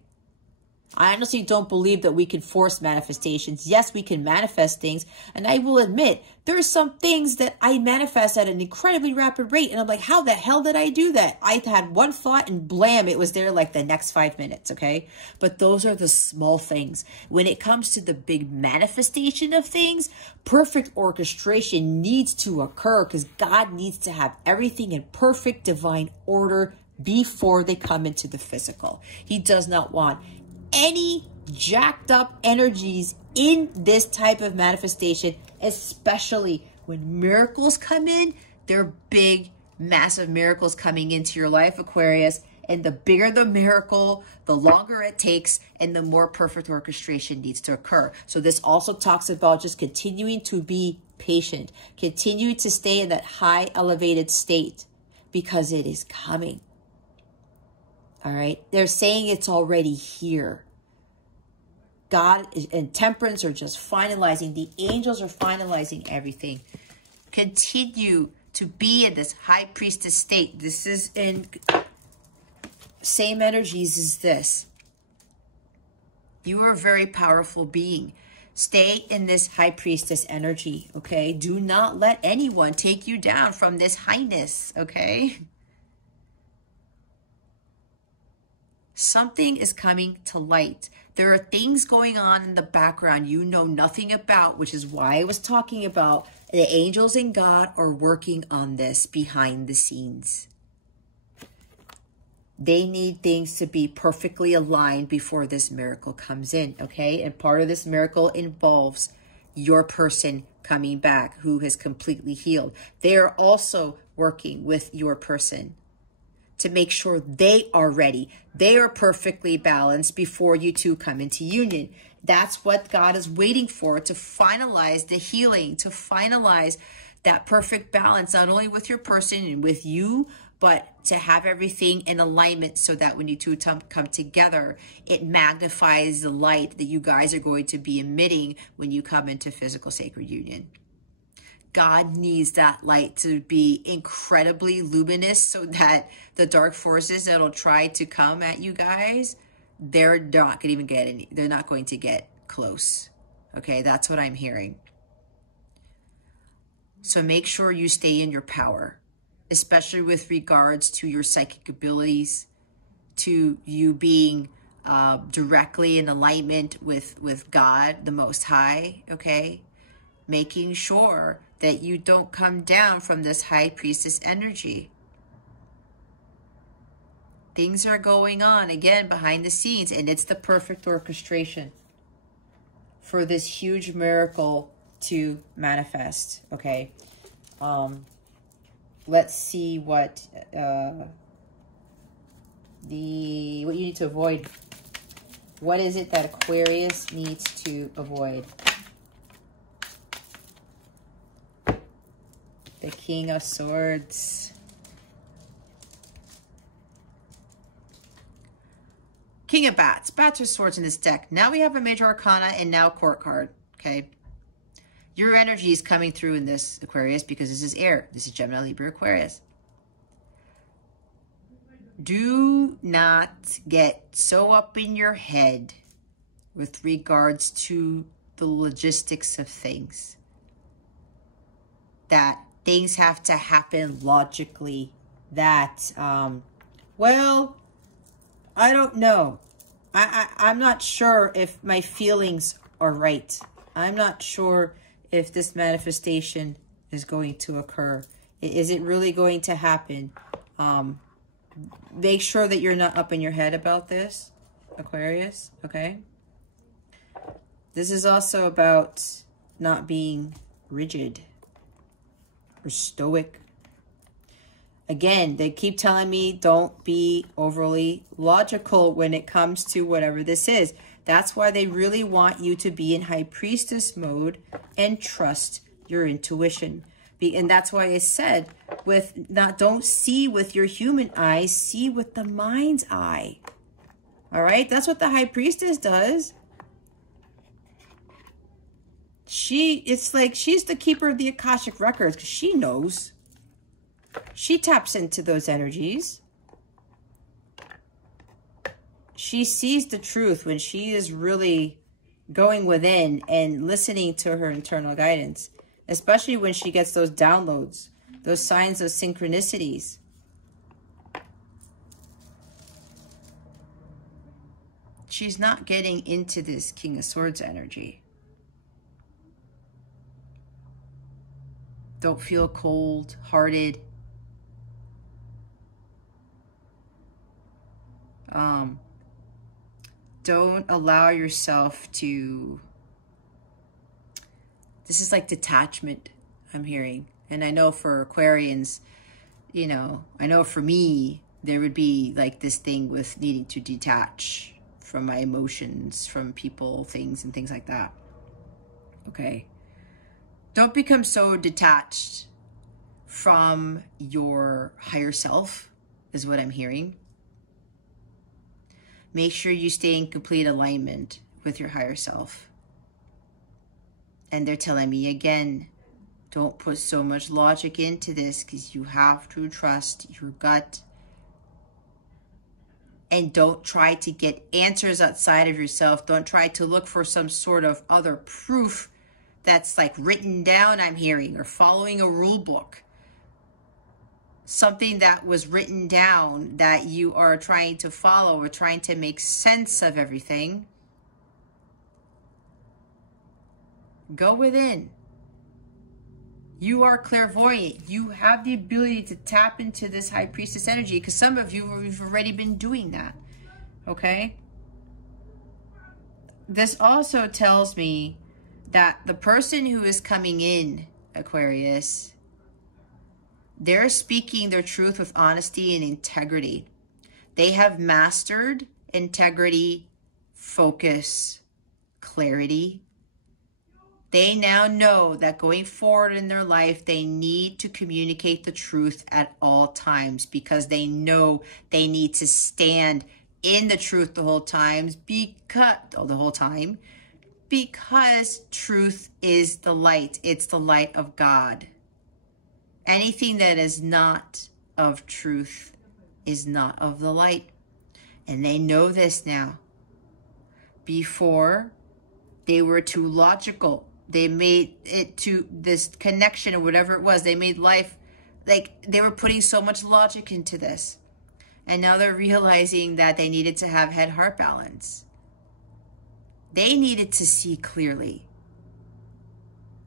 I honestly don't believe that we can force manifestations. Yes, we can manifest things. And I will admit, there are some things that I manifest at an incredibly rapid rate. And I'm like, how the hell did I do that? I had one thought and blam, it was there like the next 5 minutes, okay? But those are the small things. When it comes to the big manifestation of things, perfect orchestration needs to occur because God needs to have everything in perfect divine order before they come into the physical. He does not want any jacked up energies in this type of manifestation, especially when miracles come in. They're big, massive miracles coming into your life, Aquarius. And the bigger the miracle, the longer it takes, and the more perfect orchestration needs to occur. So this also talks about just continuing to be patient, continuing to stay in that high elevated state because it is coming. All right. They're saying it's already here. God and Temperance are just finalizing. The angels are finalizing everything. Continue to be in this High Priestess state. This is in same energies as this. You are a very powerful being. Stay in this High Priestess energy, okay? Do not let anyone take you down from this highness, okay? Something is coming to light. There are things going on in the background you know nothing about, which is why I was talking about the angels and God are working on this behind the scenes. They need things to be perfectly aligned before this miracle comes in, okay? And part of this miracle involves your person coming back who has completely healed. They are also working with your person to make sure they are ready. They are perfectly balanced before you two come into union. That's what God is waiting for, to finalize the healing, to finalize that perfect balance, not only with your person and with you, but to have everything in alignment so that when you two come together, it magnifies the light that you guys are going to be emitting when you come into physical sacred union. God needs that light to be incredibly luminous so that the dark forces that'll try to come at you guys, they're not going to get close. Okay, that's what I'm hearing. So make sure you stay in your power, especially with regards to your psychic abilities, to you being directly in alignment with God, the Most High, okay? Making sure that you don't come down from this High Priestess energy. Things are going on, again, behind the scenes, and it's the perfect orchestration for this huge miracle to manifest, okay? Let's see what you need to avoid. What is it that Aquarius needs to avoid? The King of Swords. King of Bats. Bats are swords in this deck. Now we have a Major Arcana and now Court card. Okay. Your energy is coming through in this, Aquarius, because this is air. This is Gemini, Libra, Aquarius. Do not get so up in your head with regards to the logistics of things, that things have to happen logically, that, well, I don't know. I'm not sure if my feelings are right. I'm not sure if this manifestation is going to occur. Is it really going to happen? Make sure that you're not up in your head about this, Aquarius, okay? This is also about not being rigid or stoic. Again, they keep telling me don't be overly logical when it comes to whatever this is. That's why they really want you to be in High Priestess mode and trust your intuition. And that's why I said, don't see with your human eyes, see with the mind's eye. All right? That's what the High Priestess does. It's like she's the keeper of the Akashic records because she knows. She taps into those energies. She sees the truth when she is really going within and listening to her internal guidance, especially when she gets those downloads, those signs of synchronicities. She's not getting into this King of Swords energy. Don't feel cold-hearted. Don't allow yourself to... This is like detachment, I'm hearing. And I know for Aquarians, you know, I know for me, there would be like this thing with needing to detach from my emotions, from people, things, and things like that. Okay. Don't become so detached from your higher self, is what I'm hearing. Make sure you stay in complete alignment with your higher self. And they're telling me again, don't put so much logic into this because you have to trust your gut. And don't try to get answers outside of yourself. Don't try to look for some sort of other proof that's like written down, I'm hearing, or following a rule book. Something that was written down that you are trying to follow or trying to make sense of everything. Go within. You are clairvoyant. You have the ability to tap into this High Priestess energy because some of you have already been doing that. Okay? This also tells me that the person who is coming in, Aquarius, They're speaking their truth with honesty and integrity. They have mastered integrity, focus, clarity. They now know that going forward in their life, they need to communicate the truth at all times, because they know they need to stand in the truth the whole time, because truth is the light. It's the light of God. Anything that is not of truth is not of the light. And they know this now. Before, they were too logical. They made it to this connection or whatever it was. They made life, like they were putting so much logic into this. And now they're realizing that they needed to have head-heart balance. They needed to see clearly.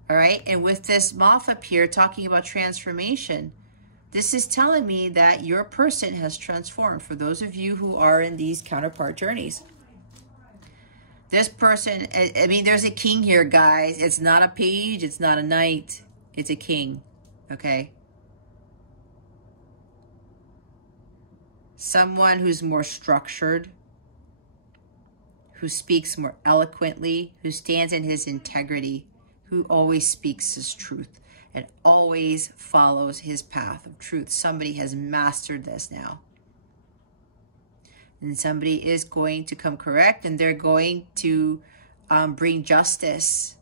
All right. And with this moth up here talking about transformation, this is telling me that your person has transformed, for those of you who are in these counterpart journeys. This person, I mean, there's a king here, guys. It's not a page. It's not a knight. It's a king. Okay. Someone who's more structured, who speaks more eloquently, who stands in his integrity, who always speaks his truth and always follows his path of truth. Somebody has mastered this now. And somebody is going to come correct, and they're going to bring justice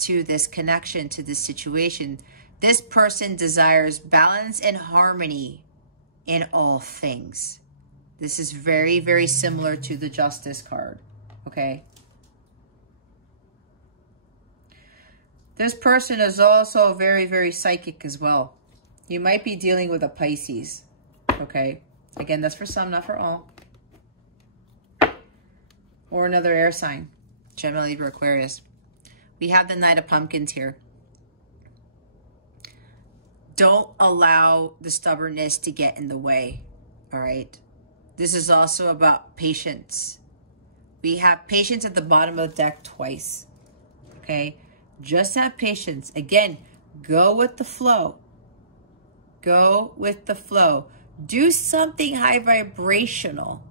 to this connection, to this situation. This person desires balance and harmony in all things. This is very, very similar to the Justice card, okay? This person is also very, very psychic as well. You might be dealing with a Pisces, okay? Again, that's for some, not for all. Or another air sign, Gemini, Libra, Aquarius. We have the Knight of Pumpkins here. Don't allow the stubbornness to get in the way, all right? This is also about patience. We have patience at the bottom of the deck twice, okay? Just have patience. Again, go with the flow. Go with the flow. Do something high vibrational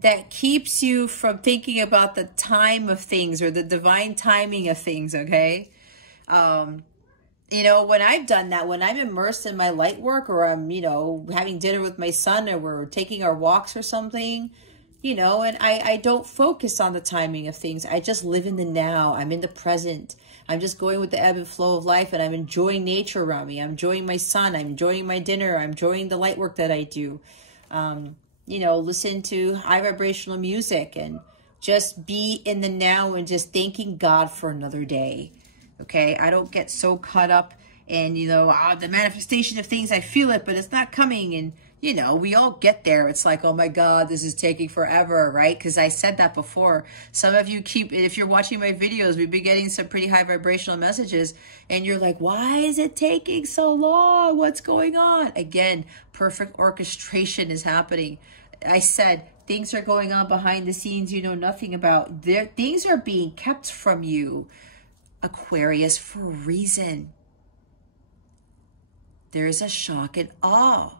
that keeps you from thinking about the time of things or the divine timing of things, okay? You know, when I've done that, when I'm immersed in my light work, or I'm, you know, having dinner with my son, or we're taking our walks or something, you know, and I don't focus on the timing of things. I just live in the now. I'm in the present. I'm just going with the ebb and flow of life, and I'm enjoying nature around me. I'm enjoying my son. I'm enjoying my dinner. I'm enjoying the light work that I do. You know, listen to high vibrational music and just be in the now and just thanking God for another day. Okay, I don't get so caught up in, you know, the manifestation of things. I feel it, but it's not coming. And, you know, we all get there. It's like, oh my God, this is taking forever, right? Because I said that before. Some of you if you're watching my videos, we've been getting some pretty high vibrational messages. And you're like, why is it taking so long? What's going on? Again, perfect orchestration is happening. I said, things are going on behind the scenes you know nothing about. Things are being kept from you, Aquarius, for a reason. There is a shock and awe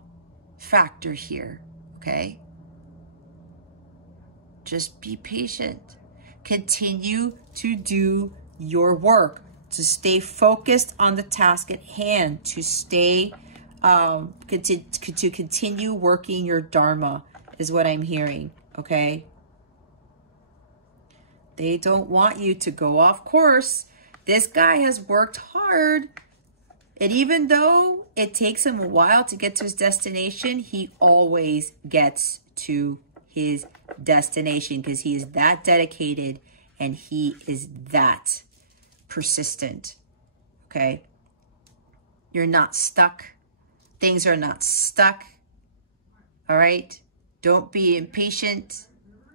factor here, okay? Just be patient. Continue to do your work, to stay focused on the task at hand, to stay, to continue working your Dharma, is what I'm hearing, okay? They don't want you to go off course. This guy has worked hard. And even though it takes him a while to get to his destination, he always gets to his destination because he is that dedicated and he is that persistent, okay? You're not stuck. Things are not stuck, all right? Don't be impatient.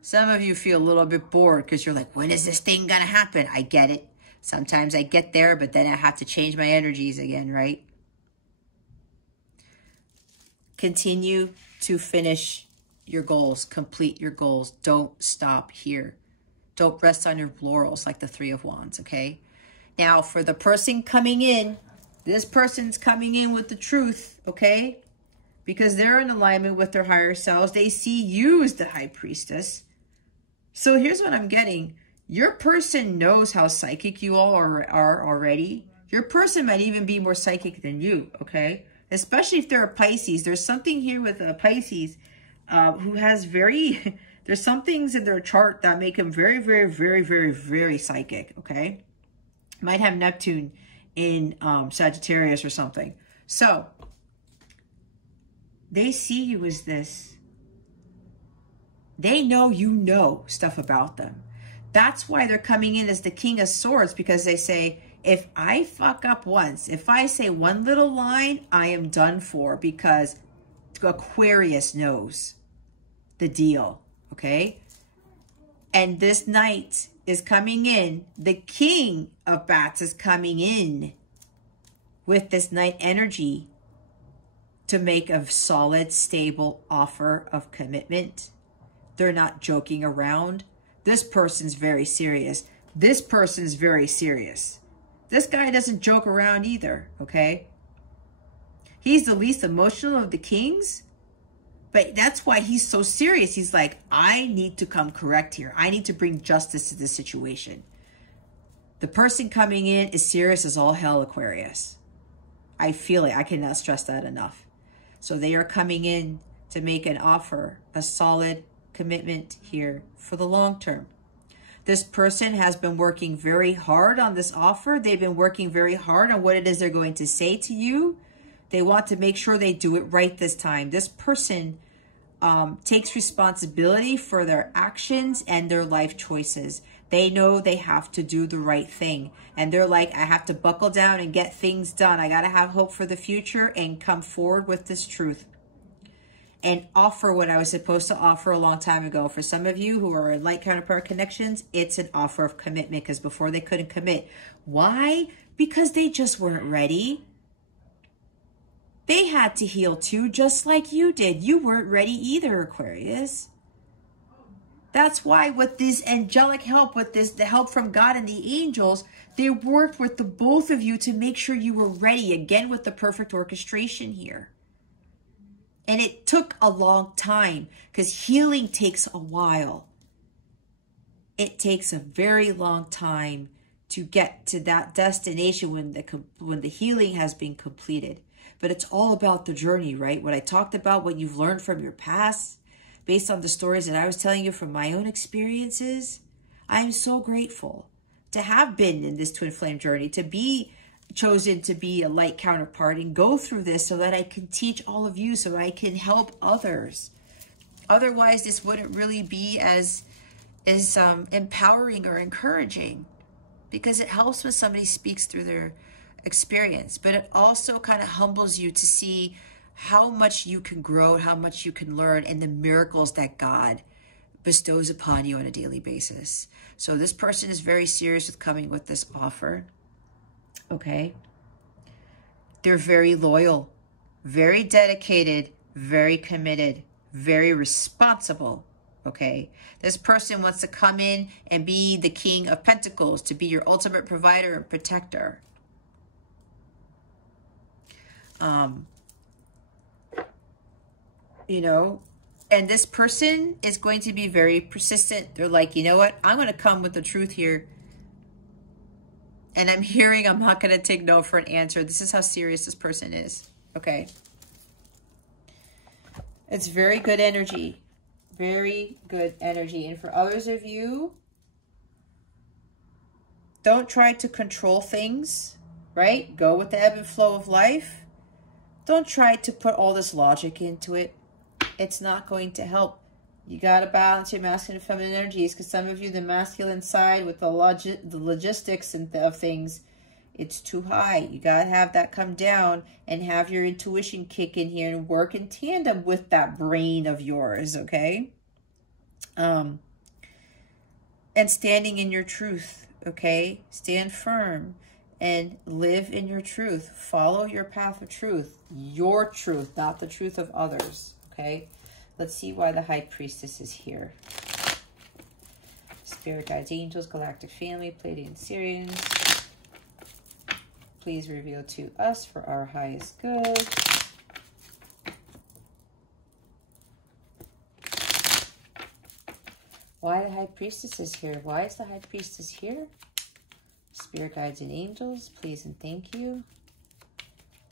Some of you feel a little bit bored because you're like, when is this thing going to happen? I get it. Sometimes I get there, but then I have to change my energies again, right? Continue to finish your goals, complete your goals. Don't stop here. Don't rest on your laurels like the Three of Wands, okay? Now, for the person coming in This person's coming in with the truth, okay? Because they're in alignment with their higher selves. They see you as the high priestess. So here's what I'm getting. Your person knows how psychic you all are already. Your person might even be more psychic than you, okay? Especially if they're a Pisces. There's something here with a Pisces who has very... There's some things in their chart that make them very, very, very, very, very psychic, okay? Might have Neptune in Sagittarius or something. So, they see you as this. They know you know stuff about them. That's why they're coming in as the King of Swords, because they say, if I fuck up once, if I say one little line, I am done for, because Aquarius knows the deal, okay? And this Knight is coming in. The King of Bats is coming in with this Knight energy to make a solid, stable offer of commitment. They're not joking around. This person's very serious. This person's very serious. This guy doesn't joke around either, okay? He's the least emotional of the kings, but that's why he's so serious. He's like, I need to come correct here. I need to bring justice to this situation. The person coming in is serious as all hell, Aquarius. I feel it. I cannot stress that enough. So they are coming in to make an offer, a solid commitment here for the long term. This person has been working very hard on this offer. They've been working very hard on what it is they're going to say to you. They want to make sure they do it right this time. This person takes responsibility for their actions and their life choices. They know they have to do the right thing. And they're like, I have to buckle down and get things done. I got to have hope for the future and come forward with this truth and offer what I was supposed to offer a long time ago. For some of you who are in light counterpart connections, it's an offer of commitment, because before they couldn't commit. Why? Because they just weren't ready. They had to heal too, just like you did. You weren't ready either, Aquarius. That's why with this angelic help, with this, the help from God and the angels, they worked with the both of you to make sure you were ready, again with the perfect orchestration here. And it took a long time, because healing takes a while. It takes a very long time to get to that destination when the healing has been completed. But it's all about the journey, right? What I talked about, what you've learned from your past, based on the stories that I was telling you from my own experiences. I am so grateful to have been in this twin flame journey, to be chosen to be a light counterpart and go through this so that I can teach all of you, so I can help others. Otherwise, this wouldn't really be as empowering or encouraging, because it helps when somebody speaks through their experience, but it also kind of humbles you to see how much you can grow, how much you can learn, and the miracles that God bestows upon you on a daily basis. So this person is very serious with coming with this offer. Okay. They're very loyal, very dedicated, very committed, very responsible. Okay. This person wants to come in and be the King of Pentacles, to be your ultimate provider and protector. You know, and this person is going to be very persistent. They're like, you know what? I'm going to come with the truth here. And I'm hearing I'm not going to take no for an answer. This is how serious this person is. Okay. It's very good energy. Very good energy. And for others of you, don't try to control things, right? Go with the ebb and flow of life. Don't try to put all this logic into it. It's not going to help. You got to balance your masculine and feminine energies, because some of you, the masculine side with the logistics and of things, it's too high. You got to have that come down and have your intuition kick in here and work in tandem with that brain of yours, okay? And standing in your truth, okay? Stand firm and live in your truth. Follow your path of truth. Your truth, not the truth of others, okay? Let's see why the High Priestess is here. Spirit guides, angels, galactic family, Pleiadian Sirians. please reveal to us for our highest good. Why the High Priestess is here? Why is the High Priestess here? Spirit guides and angels, please and thank you.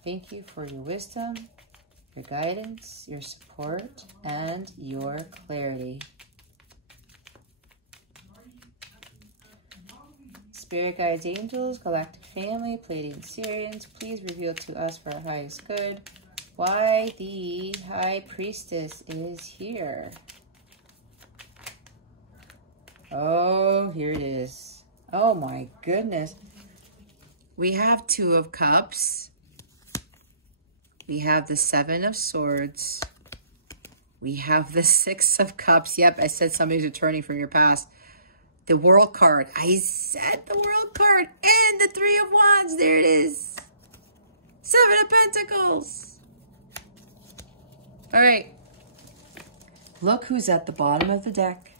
Thank you for your wisdom, your guidance, your support, and your clarity. Spirit guides, angels, galactic family, Pleiadian Syrians, please reveal to us for our highest good why the High Priestess is here. Oh, here it is. Oh my goodness. We have Two of Cups. We have the Seven of Swords. We have the Six of Cups. Yep, I said somebody's returning from your past. The World card. I said the World card. And the Three of Wands. There it is. Seven of Pentacles. All right. Look who's at the bottom of the deck.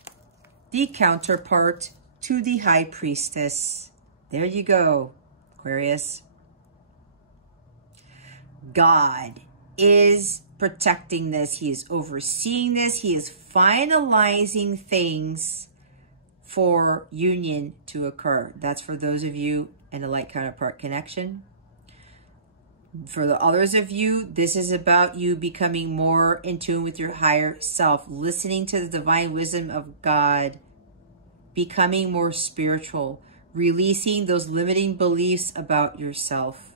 The counterpart to the High Priestess. There you go, Aquarius. God is protecting this. He is overseeing this. He is finalizing things for union to occur. That's for those of you in the light counterpart connection. For the others of you, this is about you becoming more in tune with your higher self, listening to the divine wisdom of God, becoming more spiritual, releasing those limiting beliefs about yourself,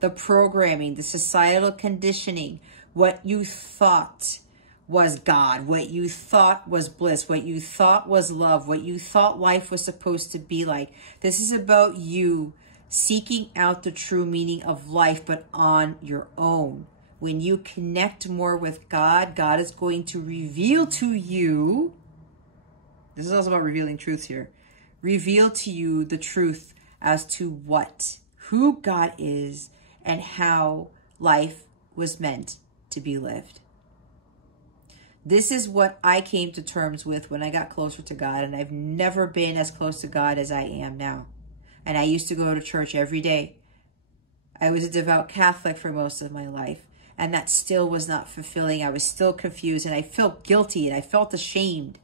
the programming, the societal conditioning, what you thought was God, what you thought was bliss, what you thought was love, what you thought life was supposed to be like. This is about you seeking out the true meaning of life, but on your own. When you connect more with God, God is going to reveal to you. This is also about revealing truths here. Reveal to you the truth as to what, who God is, and how life was meant to be lived. This is what I came to terms with when I got closer to God, and I've never been as close to God as I am now. And I used to go to church every day. I was a devout Catholic for most of my life, and that still was not fulfilling. I was still confused, and I felt guilty, and I felt ashamed,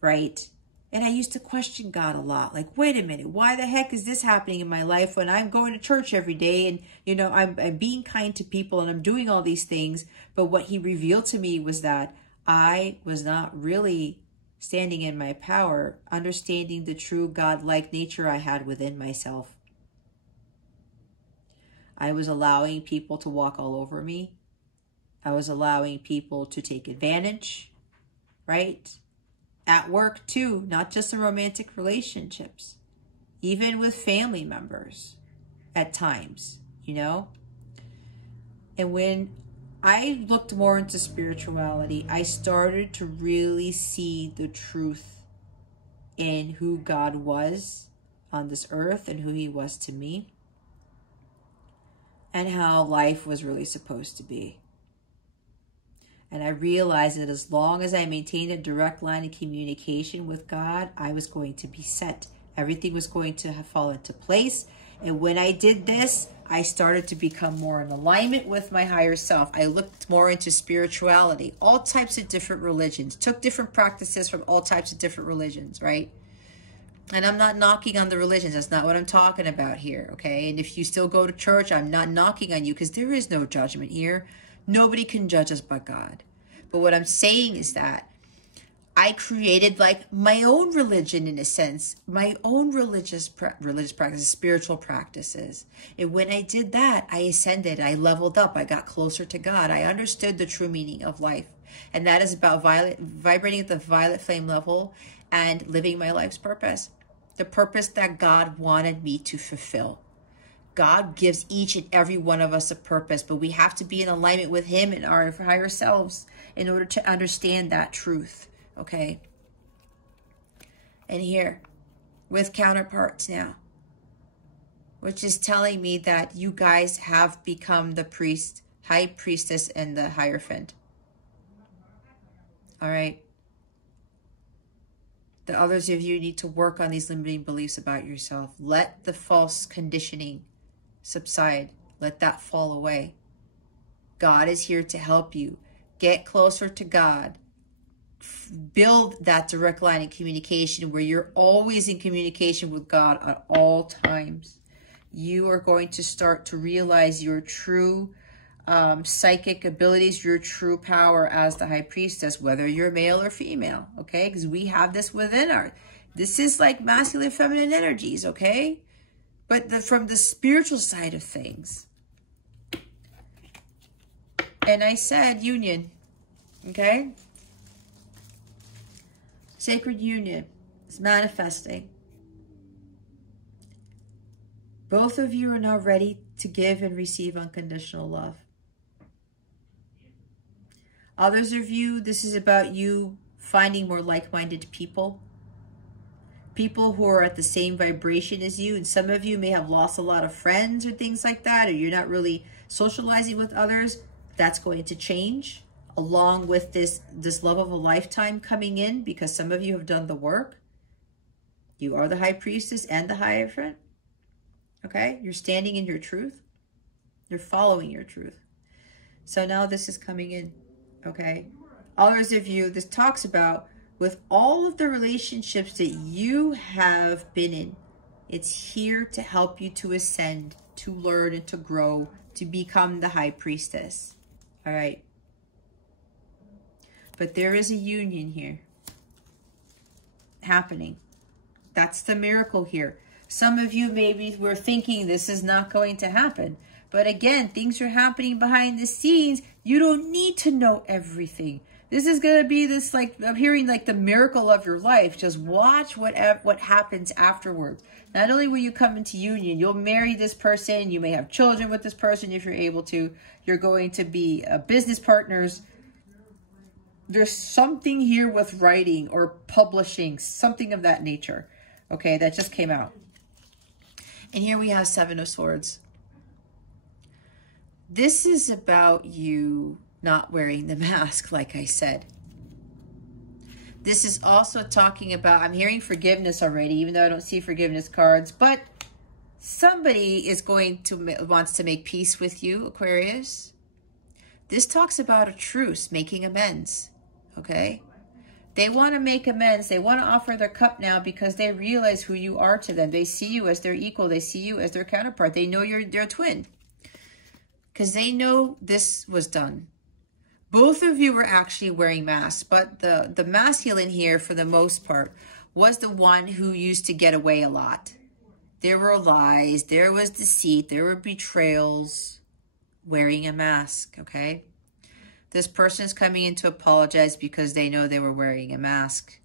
right? And I used to question God a lot. Like, wait a minute, why the heck is this happening in my life when I'm going to church every day and, you know, I'm being kind to people and I'm doing all these things? But what he revealed to me was that I was not really standing in my power, understanding the true God-like nature I had within myself. I was allowing people to walk all over me. I was allowing people to take advantage, right? At work too, not just in romantic relationships, even with family members at times, you know? And when I looked more into spirituality, I started to really see the truth in who God was on this earth and who he was to me, and how life was really supposed to be. And I realized that as long as I maintained a direct line of communication with God, I was going to be set. Everything was going to fall into place. And when I did this, I started to become more in alignment with my higher self. I looked more into spirituality, all types of different religions, took different practices from all types of different religions, right? And I'm not knocking on the religions. That's not what I'm talking about here, okay? And if you still go to church, I'm not knocking on you because there is no judgment here. Nobody can judge us but God. But what I'm saying is that I created like my own religion in a sense, my own religious practices, spiritual practices. And when I did that, I ascended, I leveled up, I got closer to God. I understood the true meaning of life. And that is about vibrating at the violet flame level and living my life's purpose. The purpose that God wanted me to fulfill. God gives each and every one of us a purpose, but we have to be in alignment with him and our higher selves in order to understand that truth, okay? And here, with counterparts now, which is telling me that you guys have become the priest, high priestess, and the Hierophant. All right? The others of you need to work on these limiting beliefs about yourself. Let the false conditioning subside. Let that fall away. God is here to help you. Get closer to God. Build that direct line of communication where you're always in communication with God at all times. You are going to start to realize your true psychic abilities, your true power as the High Priestess, whether you're male or female, okay? Because we have this within this is like masculine, feminine energies, okay? But from the spiritual side of things. And I said union, okay? Sacred union is manifesting. Both of you are now ready to give and receive unconditional love. Others of you, this is about you finding more like-minded people. People who are at the same vibration as you. And some of you may have lost a lot of friends or things like that, or you're not really socializing with others. That's going to change along with this love of a lifetime coming in, because some of you have done the work. You are the High Priestess and the Hierophant. Okay? You're standing in your truth. You're following your truth. So now this is coming in. Okay? Others of you, this talks about with all of the relationships that you have been in, it's here to help you to ascend, to learn and to grow, to become the High Priestess. All right? But there is a union here happening. That's the miracle here. Some of you maybe were thinking this is not going to happen. But again, things are happening behind the scenes. You don't need to know everything. This is going to be this, like, I'm hearing like the miracle of your life. Just watch what happens afterwards. Not only will you come into union, you'll marry this person. You may have children with this person if you're able to. You're going to be business partners. There's something here with writing or publishing, something of that nature. Okay, that just came out. And here we have Seven of Swords. This is about you not wearing the mask, like I said. This is also talking about, I'm hearing forgiveness already, even though I don't see forgiveness cards, but somebody is wants to make peace with you, Aquarius. This talks about a truce, making amends, okay? They want to make amends. They want to offer their cup now because they realize who you are to them. They see you as their equal. They see you as their counterpart. They know you're their twin because they know this was done. Both of you were actually wearing masks, but the masculine here, for the most part, was the one who used to get away a lot. There were lies, there was deceit, there were betrayals, wearing a mask, okay? This person is coming in to apologize because they know they were wearing a mask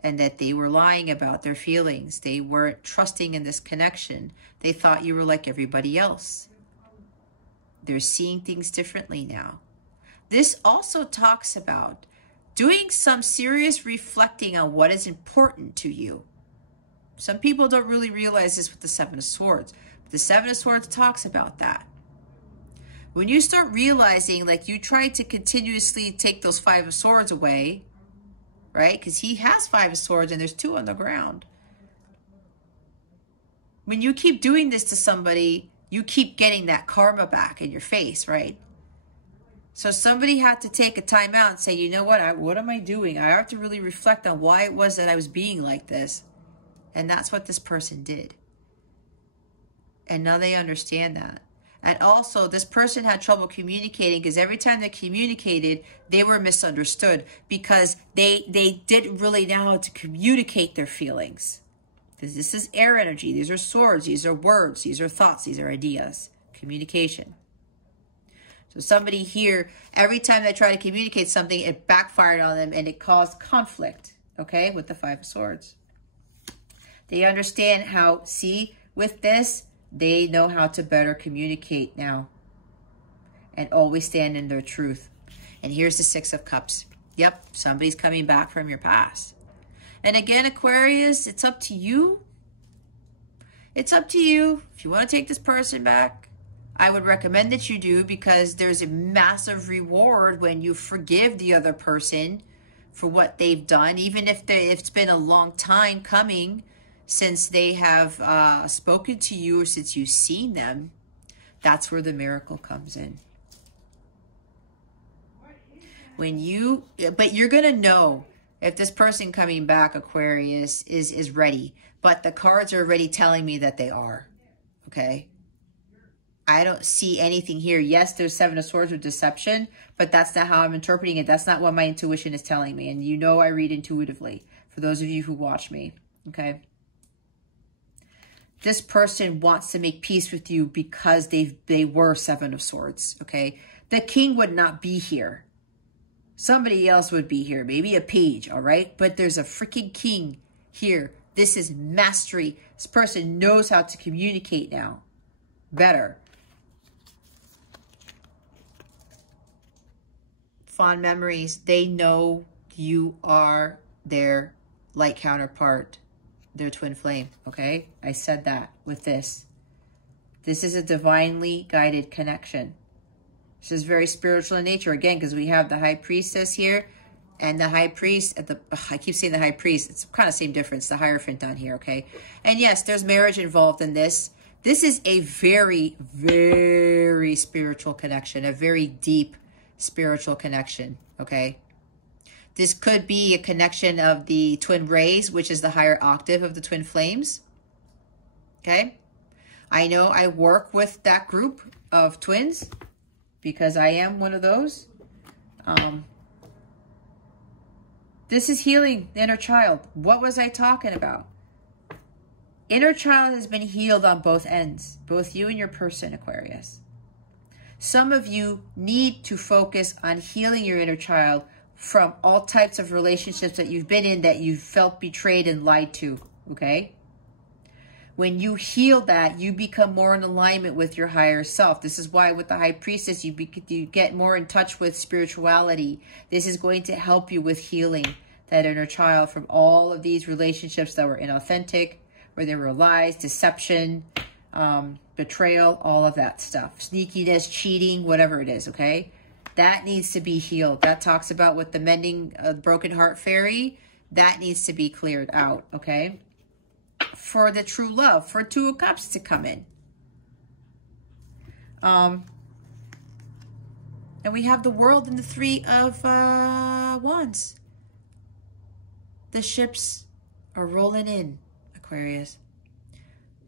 and that they were lying about their feelings. They weren't trusting in this connection. They thought you were like everybody else. They're seeing things differently now. This also talks about doing some serious reflecting on what is important to you. Some people don't really realize this with the Seven of Swords. But the Seven of Swords talks about that. When you start realizing, like, you try to continuously take those Five of Swords away, right? Because he has Five of Swords and there's two on the ground. When you keep doing this to somebody, you keep getting that karma back in your face, right? So somebody had to take a time out and say, you know what am I doing? I have to really reflect on why it was that I was being like this. And that's what this person did. And now they understand that. And also, this person had trouble communicating because every time they communicated, they were misunderstood because they didn't really know how to communicate their feelings. Because this is air energy. These are swords. These are words. These are thoughts. These are ideas. Communication. So somebody here, every time they try to communicate something, it backfired on them and it caused conflict, okay, with the Five of Swords. They understand how, see, with this, they know how to better communicate now and always stand in their truth. And here's the Six of Cups. Yep, somebody's coming back from your past. And again, Aquarius, it's up to you. It's up to you. If you want to take this person back, I would recommend that you do, because there's a massive reward when you forgive the other person for what they've done, even if it's been a long time coming since they have spoken to you or since you've seen them. That's where the miracle comes in. When you, but you're going to know if this person coming back, Aquarius, is ready. But the cards are already telling me that they are. Okay? I don't see anything here. Yes, there's Seven of Swords with deception, but that's not how I'm interpreting it. That's not what my intuition is telling me. And you know I read intuitively, for those of you who watch me. Okay? This person wants to make peace with you because they were Seven of Swords. Okay? The king would not be here. Somebody else would be here, maybe a page, all right? But there's a freaking king here. This is mastery. This person knows how to communicate now better. Fond memories. They know you are their light counterpart, their twin flame, okay? I said that with this. This is a divinely guided connection. This is very spiritual in nature, again, because we have the High Priestess here and the High Priest at the, I keep saying the High Priest, it's kind of same difference, the Hierophant down here, okay? And yes, there's marriage involved in this. This is a very, very spiritual connection, a very deep spiritual connection, okay? This could be a connection of the twin rays, which is the higher octave of the twin flames, okay? I know I work with that group of twins, because I am one of those. This is healing the inner child. What was I talking about? Inner child has been healed on both ends, both you and your person, Aquarius. Some of you need to focus on healing your inner child from all types of relationships that you've been in that you felt betrayed and lied to, okay? When you heal that, you become more in alignment with your higher self. This is why with the High Priestess, you get more in touch with spirituality. This is going to help you with healing that inner child from all of these relationships that were inauthentic, where there were lies, deception, betrayal, all of that stuff. Sneakiness, cheating, whatever it is, okay? That needs to be healed. That talks about with the mending broken heart fairy. That needs to be cleared out, okay? For the true love, for Two of Cups to come in. And we have the World and the Three of Wands. The ships are rolling in, Aquarius.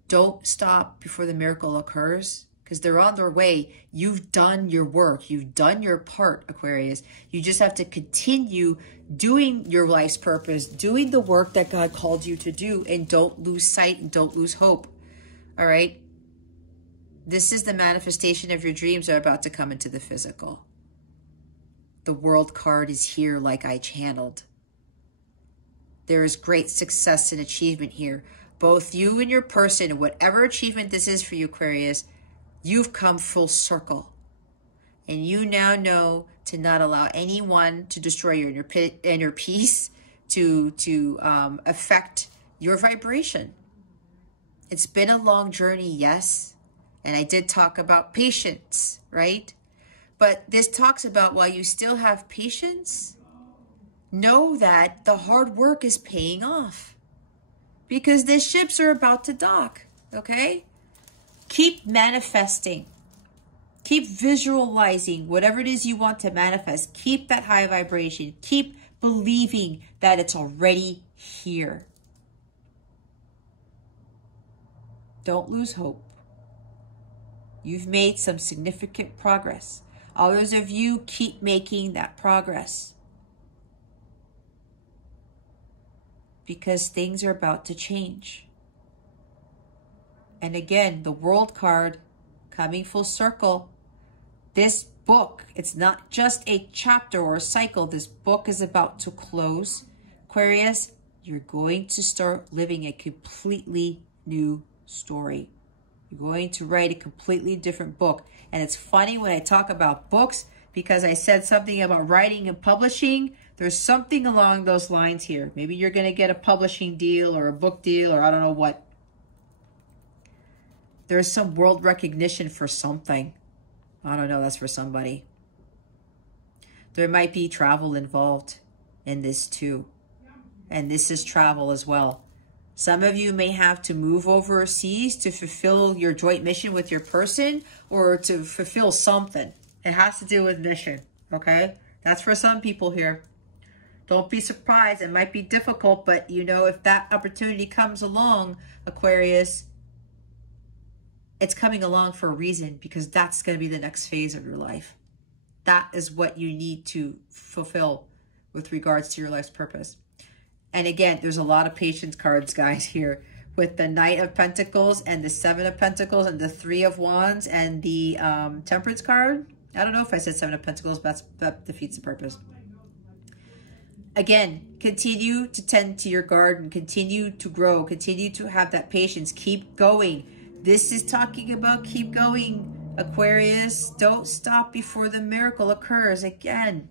Don't stop before the miracle occurs, because they're on their way. You've done your work. You've done your part, Aquarius. You just have to continue doing your life's purpose, doing the work that God called you to do, and don't lose sight and don't lose hope. All right? This is the manifestation of your dreams are about to come into the physical. The World card is here like I channeled. There is great success and achievement here. Both you and your person, whatever achievement this is for you, Aquarius, you've come full circle. And you now know to not allow anyone to destroy your inner peace, to affect your vibration. It's been a long journey, yes. And I did talk about patience, right? But this talks about while you still have patience, know that the hard work is paying off. Because the ships are about to dock, okay? Keep manifesting. Keep visualizing whatever it is you want to manifest. Keep that high vibration. Keep believing that it's already here. Don't lose hope. You've made some significant progress. Others of you keep making that progress. Because things are about to change. And again, the World card coming full circle. This book, it's not just a chapter or a cycle. This book is about to close. Aquarius, you're going to start living a completely new story. You're going to write a completely different book. And it's funny when I talk about books, because I said something about writing and publishing. There's something along those lines here. Maybe you're going to get a publishing deal or a book deal or I don't know what. There's some world recognition for something. I don't know, that's for somebody. There might be travel involved in this too. And this is travel as well. Some of you may have to move overseas to fulfill your joint mission with your person or to fulfill something. It has to do with mission, okay? That's for some people here. Don't be surprised. It might be difficult, but you know, if that opportunity comes along, Aquarius, it's coming along for a reason, because that's going to be the next phase of your life. That is what you need to fulfill with regards to your life's purpose. And again, there's a lot of patience cards, guys, here with the Knight of Pentacles and the Seven of Pentacles and the Three of Wands and the Temperance card. I don't know if I said Seven of Pentacles, but that defeats the purpose. Again, continue to tend to your garden, continue to grow, continue to have that patience, keep going. This is talking about keep going, Aquarius. Don't stop before the miracle occurs. Again,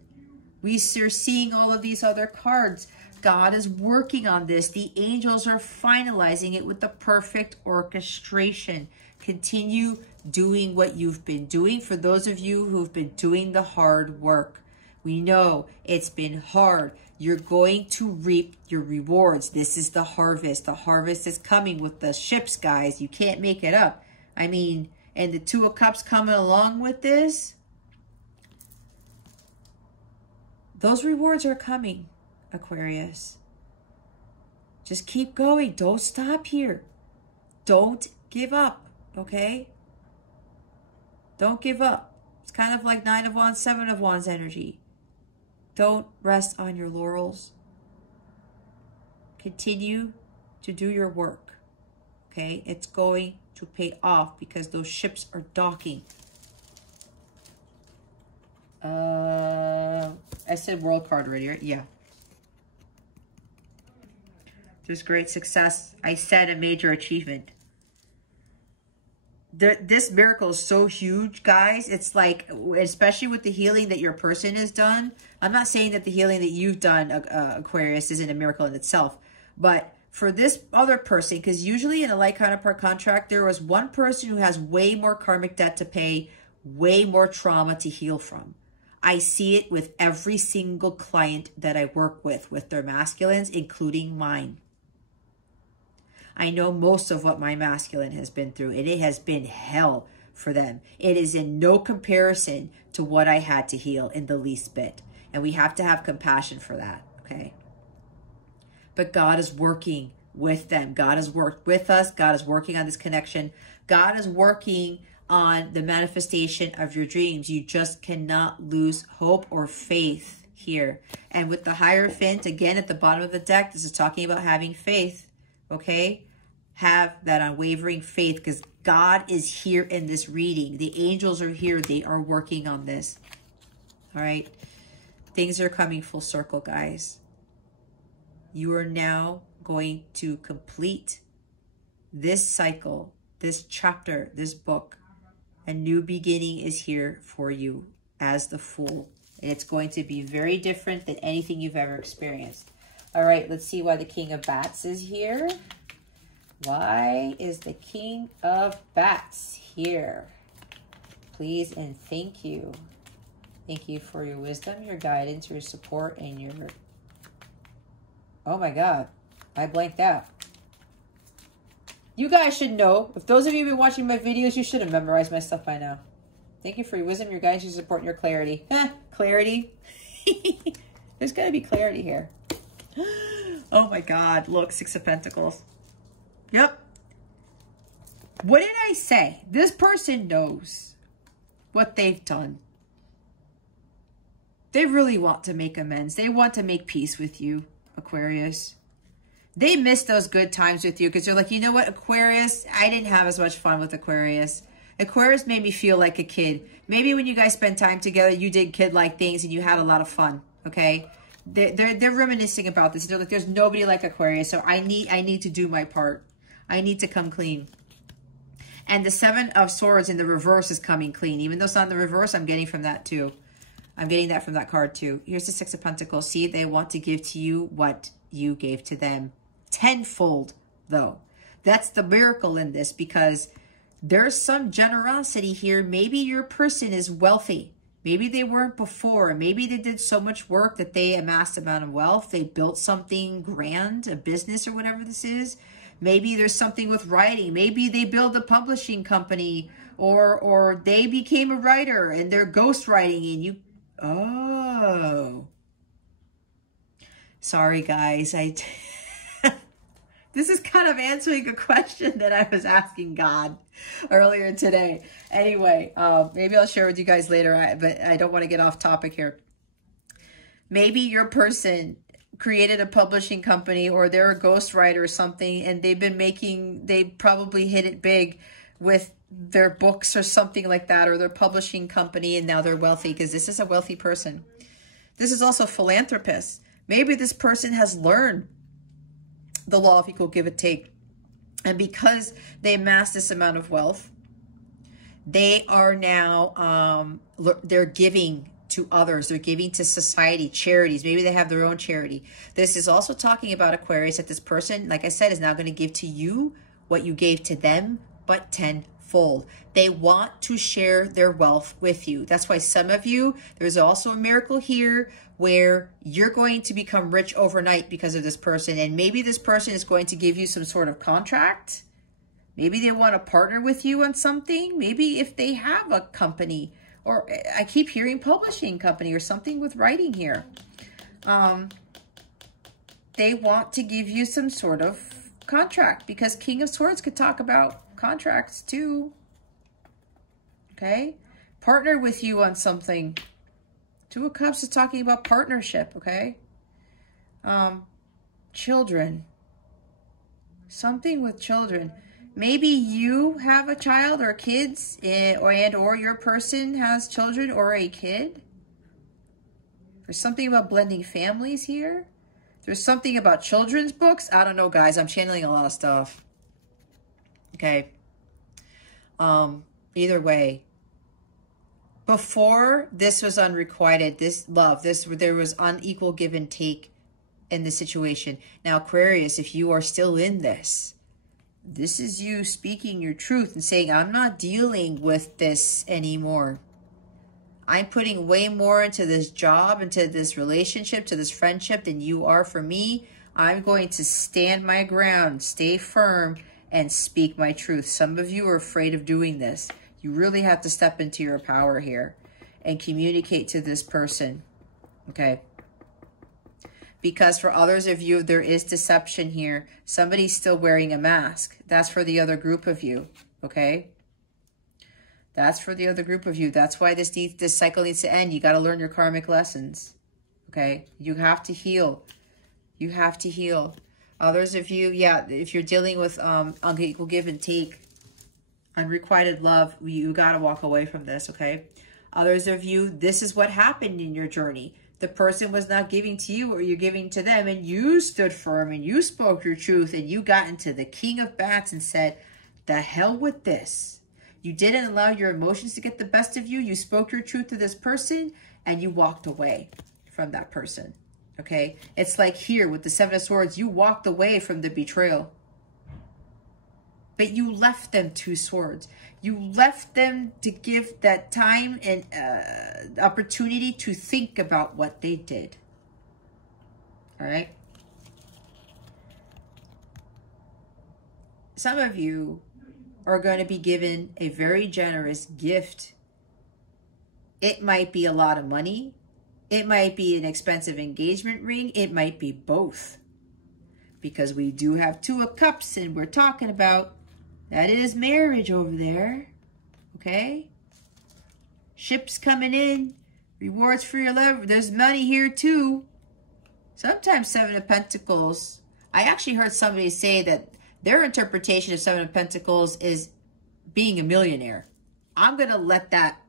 we are seeing all of these other cards. God is working on this. The angels are finalizing it with the perfect orchestration. Continue doing what you've been doing. For those of you who've been doing the hard work, we know it's been hard. You're going to reap your rewards. This is the harvest. The harvest is coming with the ships, guys. You can't make it up. I mean, and the Two of Cups coming along with this. Those rewards are coming, Aquarius. Just keep going. Don't stop here. Don't give up, okay? Don't give up. It's kind of like Nine of Wands, Seven of Wands energy. Don't rest on your laurels. Continue to do your work, okay? It's going to pay off because those ships are docking. I said World card already, right? Yeah. There's great success. I said a major achievement. This miracle is so huge, guys. It's like, especially with the healing that your person has done. I'm not saying that the healing that you've done, Aquarius, isn't a miracle in itself. But for this other person, because usually in a like counterpart contract, there was one person who has way more karmic debt to pay, way more trauma to heal from. I see it with every single client that I work with their masculines, including mine. I know most of what my masculine has been through, and it has been hell for them. It is in no comparison to what I had to heal in the least bit. And we have to have compassion for that, okay? But God is working with them. God has worked with us. God is working on this connection. God is working on the manifestation of your dreams. You just cannot lose hope or faith here. And with the Hierophant, again, at the bottom of the deck, this is talking about having faith, okay? Have that unwavering faith, because God is here in this reading. The angels are here. They are working on this. All right. Things are coming full circle, guys. You are now going to complete this cycle, this chapter, this book. A new beginning is here for you as the Fool. And it's going to be very different than anything you've ever experienced. All right, let's see why the King of Bats is here. Why is the King of Bats here? Please and thank you. Thank you for your wisdom, your guidance, your support, and your... Oh my God, I blanked out. You guys should know. If those of you have been watching my videos, you should have memorized my stuff by now. Thank you for your wisdom, your guidance, your support, and your clarity. Clarity. There's got to be clarity here. Oh my God, look, Six of Pentacles. Yep. What did I say? This person knows what they've done. They really want to make amends. They want to make peace with you, Aquarius. They miss those good times with you because they're like, you know what, Aquarius, I didn't have as much fun with Aquarius. Aquarius made me feel like a kid. Maybe when you guys spent time together, you did kid-like things and you had a lot of fun, okay? They're reminiscing about this. They're like, there's nobody like Aquarius, so I need to do my part. I need to come clean. And the Seven of Swords in the reverse is coming clean. Even though it's not in the reverse, I'm getting from that too. I'm getting that from that card too. Here's the Six of Pentacles. See, they want to give to you what you gave to them. Tenfold, though. That's the miracle in this, because there's some generosity here. Maybe your person is wealthy. Maybe they weren't before. Maybe they did so much work that they amassed a amount of wealth. They built something grand, a business or whatever this is. Maybe there's something with writing. Maybe they build a publishing company, or they became a writer and they're ghostwriting and you, oh. Sorry, guys. This is kind of answering a question that I was asking God earlier today. Anyway, maybe I'll share with you guys later, but I don't want to get off topic here. Maybe your person created a publishing company, or they're a ghostwriter or something, and they probably hit it big with their books or something like that, or their publishing company, and now they're wealthy, because this is a wealthy person. This is also philanthropist. Maybe this person has learned the law of equal give and take, and because they amassed this amount of wealth, they are now they're giving to others. They're giving to society, charities. Maybe they have their own charity. This is also talking about, Aquarius, that this person, like I said, is now going to give to you what you gave to them, but tenfold. They want to share their wealth with you. That's why some of you, there's also a miracle here where you're going to become rich overnight because of this person. And maybe this person is going to give you some sort of contract. Maybe they want to partner with you on something. Maybe if they have a company, or I keep hearing publishing company or something with writing here. They want to give you some sort of contract, because King of Swords could talk about contracts too. Okay? Partner with you on something. Two of Cups is talking about partnership, okay? Children. Something with children. Maybe you have a child or kids, or your person has children or a kid. There's something about blending families here. There's something about children's books. I don't know, guys. I'm channeling a lot of stuff. Okay. Either way. Before this was unrequited, there was unequal give and take in the situation. Now, Aquarius, if you are still in this is you speaking your truth and saying, I'm not dealing with this anymore. I'm putting way more into this job, into this relationship, to this friendship than you are for me. I'm going to stand my ground, stay firm, and speak my truth. Some of you are afraid of doing this. You really have to step into your power here and communicate to this person, okay? Because for others of you, there is deception here. Somebody's still wearing a mask. That's for the other group of you, okay? That's for the other group of you. That's why this cycle needs to end. You got to learn your karmic lessons, okay? You have to heal. You have to heal. Others of you, yeah, if you're dealing with unequal give and take, unrequited love, you got to walk away from this, okay? Others of you, this is what happened in your journey. The person was not giving to you, or you're giving to them, and you stood firm and you spoke your truth, and you got into the King of Bats and said, the hell with this. You didn't allow your emotions to get the best of you. You spoke your truth to this person and you walked away from that person, okay? It's like here with the Seven of Swords, you walked away from the betrayal. But you left them two swords. You left them to give that time and opportunity to think about what they did. All right? Some of you are going to be given a very generous gift. It might be a lot of money. It might be an expensive engagement ring. It might be both. Because we do have Two of Cups, and we're talking about that is marriage over there, okay? Ships coming in, rewards for your love. There's money here too. Sometimes Seven of Pentacles. I actually heard somebody say that their interpretation of Seven of Pentacles is being a millionaire. I'm going to let that.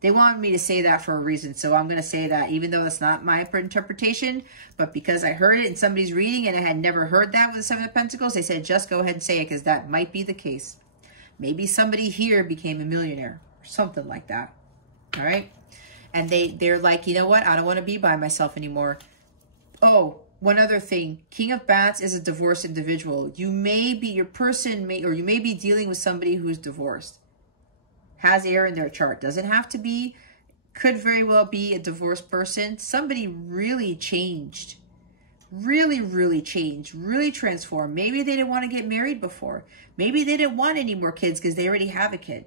They wanted me to say that for a reason, so I'm going to say that, even though that's not my interpretation. But because I heard it in somebody's reading and I had never heard that with the Seven of Pentacles, they said, just go ahead and say it, because that might be the case. Maybe somebody here became a millionaire or something like that. All right? And they're like, you know what? I don't want to be by myself anymore. Oh, one other thing. King of Bats is a divorced individual. You may be, your person may, or you may be dealing with somebody who's divorced. Has air in their chart. Doesn't have to be. Could very well be a divorced person. Somebody really changed Really, really change, really transform. Maybe they didn't want to get married before. Maybe they didn't want any more kids because they already have a kid.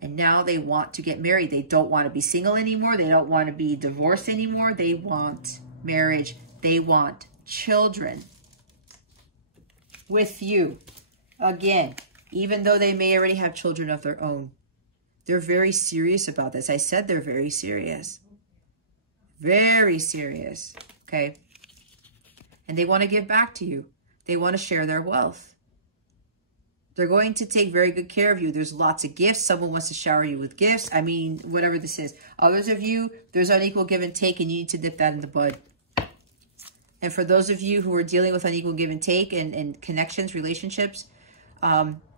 And now they want to get married. They don't want to be single anymore. They don't want to be divorced anymore. They want marriage. They want children with you. Again, even though they may already have children of their own. They're very serious about this. I said they're very serious. Very serious. Okay? And they want to give back to you. They want to share their wealth. They're going to take very good care of you. There's lots of gifts. Someone wants to shower you with gifts. I mean, whatever this is. Others of you, there's unequal give and take, and you need to nip that in the bud. And for those of you who are dealing with unequal give and take and connections, relationships,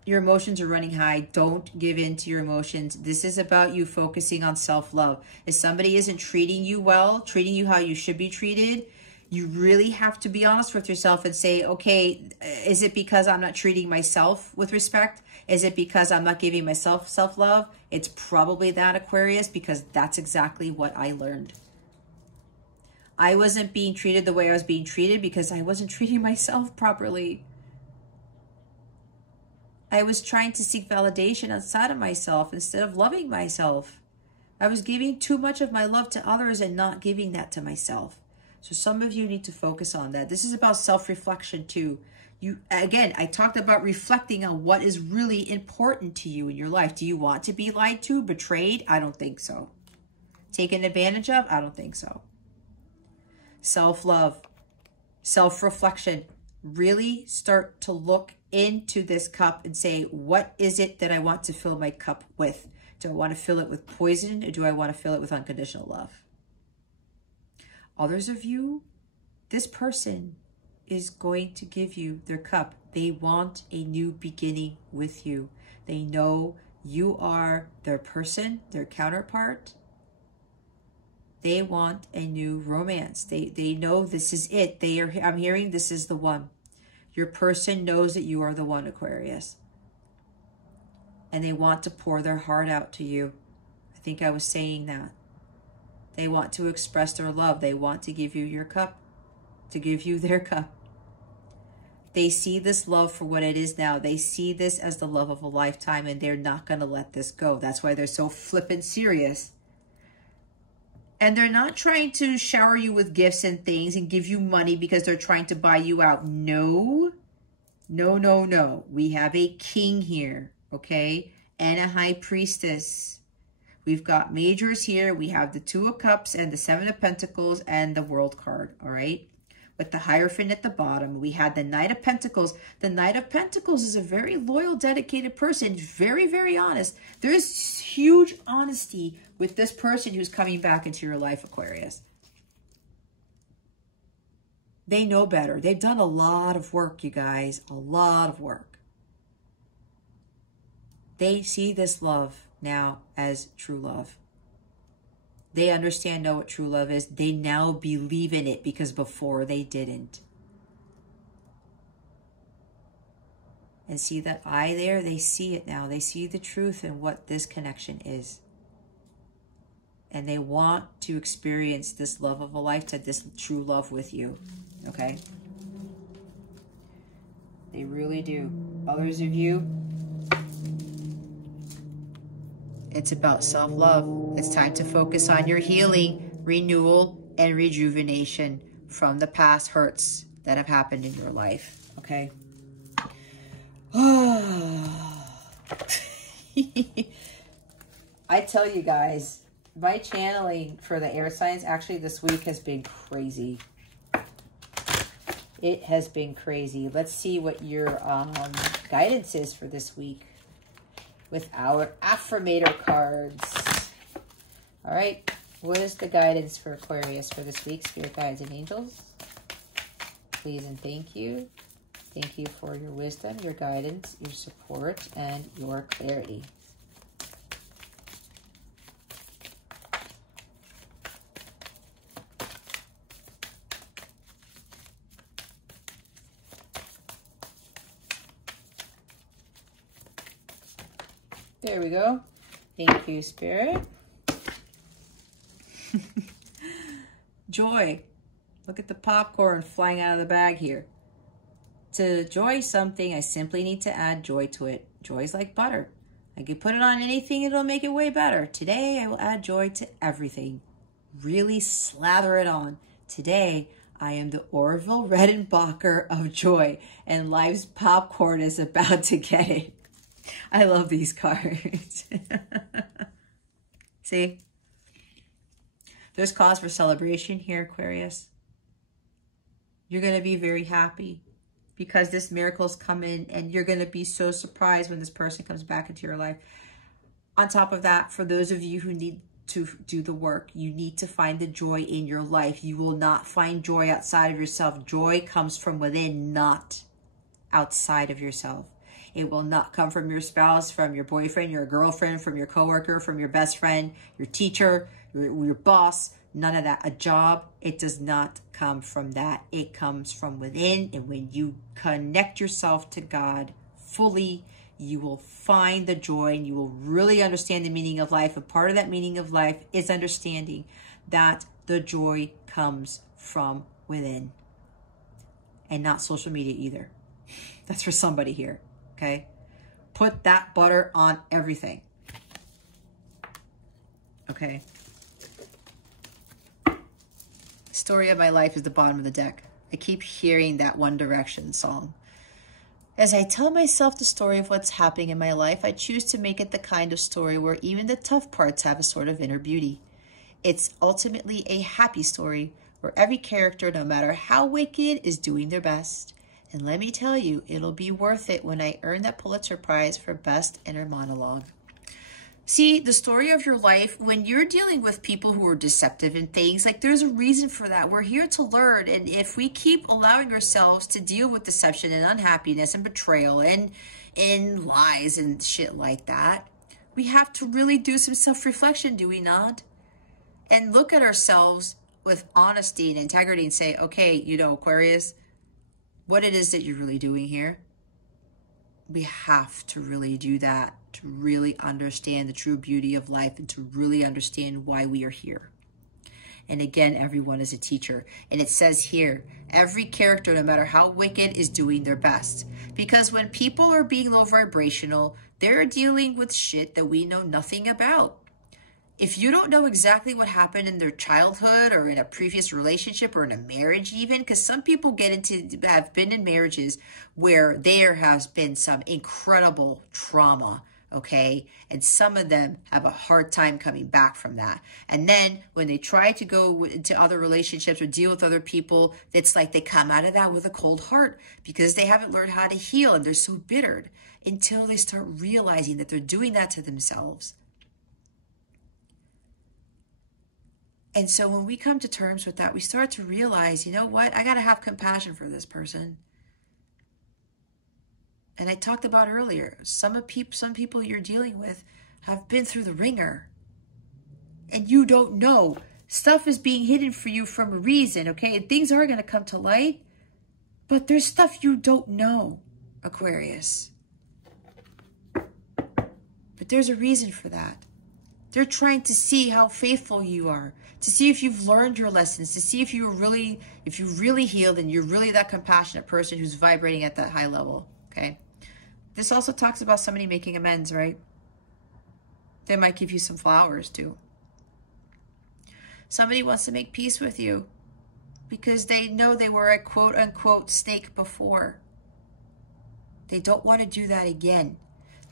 your emotions are running high. Don't give in to your emotions. This is about you focusing on self-love. If somebody isn't treating you well, treating you how you should be treated, you really have to be honest with yourself and say, okay, is it because I'm not treating myself with respect? Is it because I'm not giving myself self-love? It's probably that, Aquarius, because that's exactly what I learned. I wasn't being treated the way I was being treated because I wasn't treating myself properly. I was trying to seek validation outside of myself instead of loving myself. I was giving too much of my love to others and not giving that to myself. So some of you need to focus on that. This is about self-reflection too. Again, I talked about reflecting on what is really important to you in your life. Do you want to be lied to, betrayed? I don't think so. Taken advantage of? I don't think so. Self-love, self-reflection. Really start to look into this cup and say, what is it that I want to fill my cup with? Do I want to fill it with poison, or do I want to fill it with unconditional love? Others of you, this person is going to give you their cup. They want a new beginning with you. They know you are their person, their counterpart. They want a new romance. They know this is it. I'm hearing this is the one. Your person knows that you are the one, Aquarius. And they want to pour their heart out to you. I think I was saying that. They want to express their love. They want to give you your cup, to give you their cup. They see this love for what it is now. They see this as the love of a lifetime, and they're not going to let this go. That's why they're so flippin' serious. And they're not trying to shower you with gifts and things and give you money because they're trying to buy you out. No, no, no, no. We have a king here, okay? And a high priestess. We've got majors here. We have the Two of Cups and the Seven of Pentacles and the World card, all right? With the Hierophant at the bottom, we had the Knight of Pentacles. The Knight of Pentacles is a very loyal, dedicated person. Very, very honest. There's huge honesty with this person who's coming back into your life, Aquarius. They know better. They've done a lot of work, you guys. A lot of work. They see this love now as true love. They understand, know what true love is. They now believe in it because before they didn't. And see that eye there? They see it now. They see the truth in what this connection is. And they want to experience this love of a lifetime, this true love with you. Okay? They really do. Others of you, it's about self-love. It's time to focus on your healing, renewal, and rejuvenation from the past hurts that have happened in your life. Okay? I tell you guys, my channeling for the air signs actually this week has been crazy. It has been crazy. Let's see what your guidance is for this week with our affirmator cards. All right, what is the guidance for Aquarius for this week? Spirit guides and angels, please and thank you. Thank you for your wisdom, your guidance, your support, and your clarity. There we go. Thank you, Spirit. Joy. Look at the popcorn flying out of the bag here. To enjoy something, I simply need to add joy to it. Joy is like butter. I can put it on anything, it'll make it way better. Today, I will add joy to everything. Really slather it on. Today, I am the Orville Redenbacher of joy, and life's popcorn is about to get it. I love these cards. See? There's cause for celebration here, Aquarius. You're going to be very happy because this miracle's coming, and you're going to be so surprised when this person comes back into your life. On top of that, for those of you who need to do the work, you need to find the joy in your life. You will not find joy outside of yourself. Joy comes from within, not outside of yourself. It will not come from your spouse, from your boyfriend, your girlfriend, from your coworker, from your best friend, your teacher, your boss. None of that. A job, it does not come from that. It comes from within. And when you connect yourself to God fully, you will find the joy, and you will really understand the meaning of life. And part of that meaning of life is understanding that the joy comes from within, and not social media either. That's for somebody here. Okay. Put that butter on everything. Okay. Story of my life is the bottom of the deck. I keep hearing that One Direction song. As I tell myself the story of what's happening in my life, I choose to make it the kind of story where even the tough parts have a sort of inner beauty. It's ultimately a happy story where every character, no matter how wicked, is doing their best. And let me tell you, it'll be worth it when I earn that Pulitzer Prize for Best Inner Monologue. See, the story of your life, when you're dealing with people who are deceptive and things, like there's a reason for that. We're here to learn. And if we keep allowing ourselves to deal with deception and unhappiness and betrayal and lies and shit like that, we have to really do some self-reflection, do we not? And look at ourselves with honesty and integrity and say, okay, you know, Aquarius, what it is that you're really doing here. We have to really do that to really understand the true beauty of life and to really understand why we are here. And again, everyone is a teacher. And it says here, every character, no matter how wicked, is doing their best. Because when people are being low vibrational, they're dealing with shit that we know nothing about. If you don't know exactly what happened in their childhood or in a previous relationship or in a marriage even, because some people have been in marriages where there has been some incredible trauma, okay? And some of them have a hard time coming back from that. And then when they try to go into other relationships or deal with other people, it's like they come out of that with a cold heart because they haven't learned how to heal and they're so bittered until they start realizing that they're doing that to themselves. And so when we come to terms with that, we start to realize, you know what? I got to have compassion for this person. And I talked about earlier, some people you're dealing with have been through the ringer. And you don't know. Stuff is being hidden for you from a reason, okay? And things are going to come to light. But there's stuff you don't know, Aquarius. But there's a reason for that. They're trying to see how faithful you are, to see if you've learned your lessons, to see if you really healed and you're really that compassionate person who's vibrating at that high level, okay? This also talks about somebody making amends, right? They might give you some flowers too. Somebody wants to make peace with you because they know they were a quote-unquote snake before. They don't want to do that again.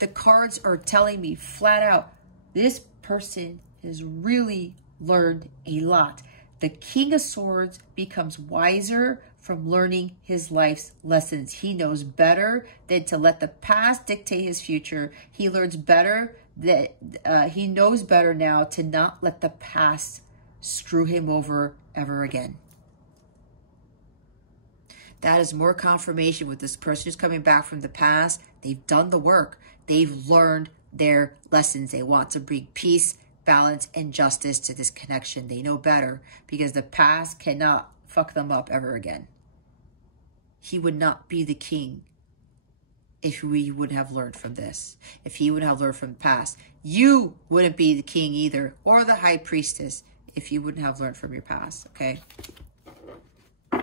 The cards are telling me flat out, this person has really learned a lot. The King of Swords becomes wiser from learning his life's lessons. He knows better than to let the past dictate his future. He learns better that he knows better now to not let the past screw him over ever again. That is more confirmation with this person who's coming back from the past. They've done the work. They've learned their lessons. They want to bring peace, balance, and justice to this connection. They know better because the past cannot fuck them up ever again. He would not be the king if we would have learned from this. If he would have learned from the past. You wouldn't be the king either, or the high priestess, if you wouldn't have learned from your past, okay?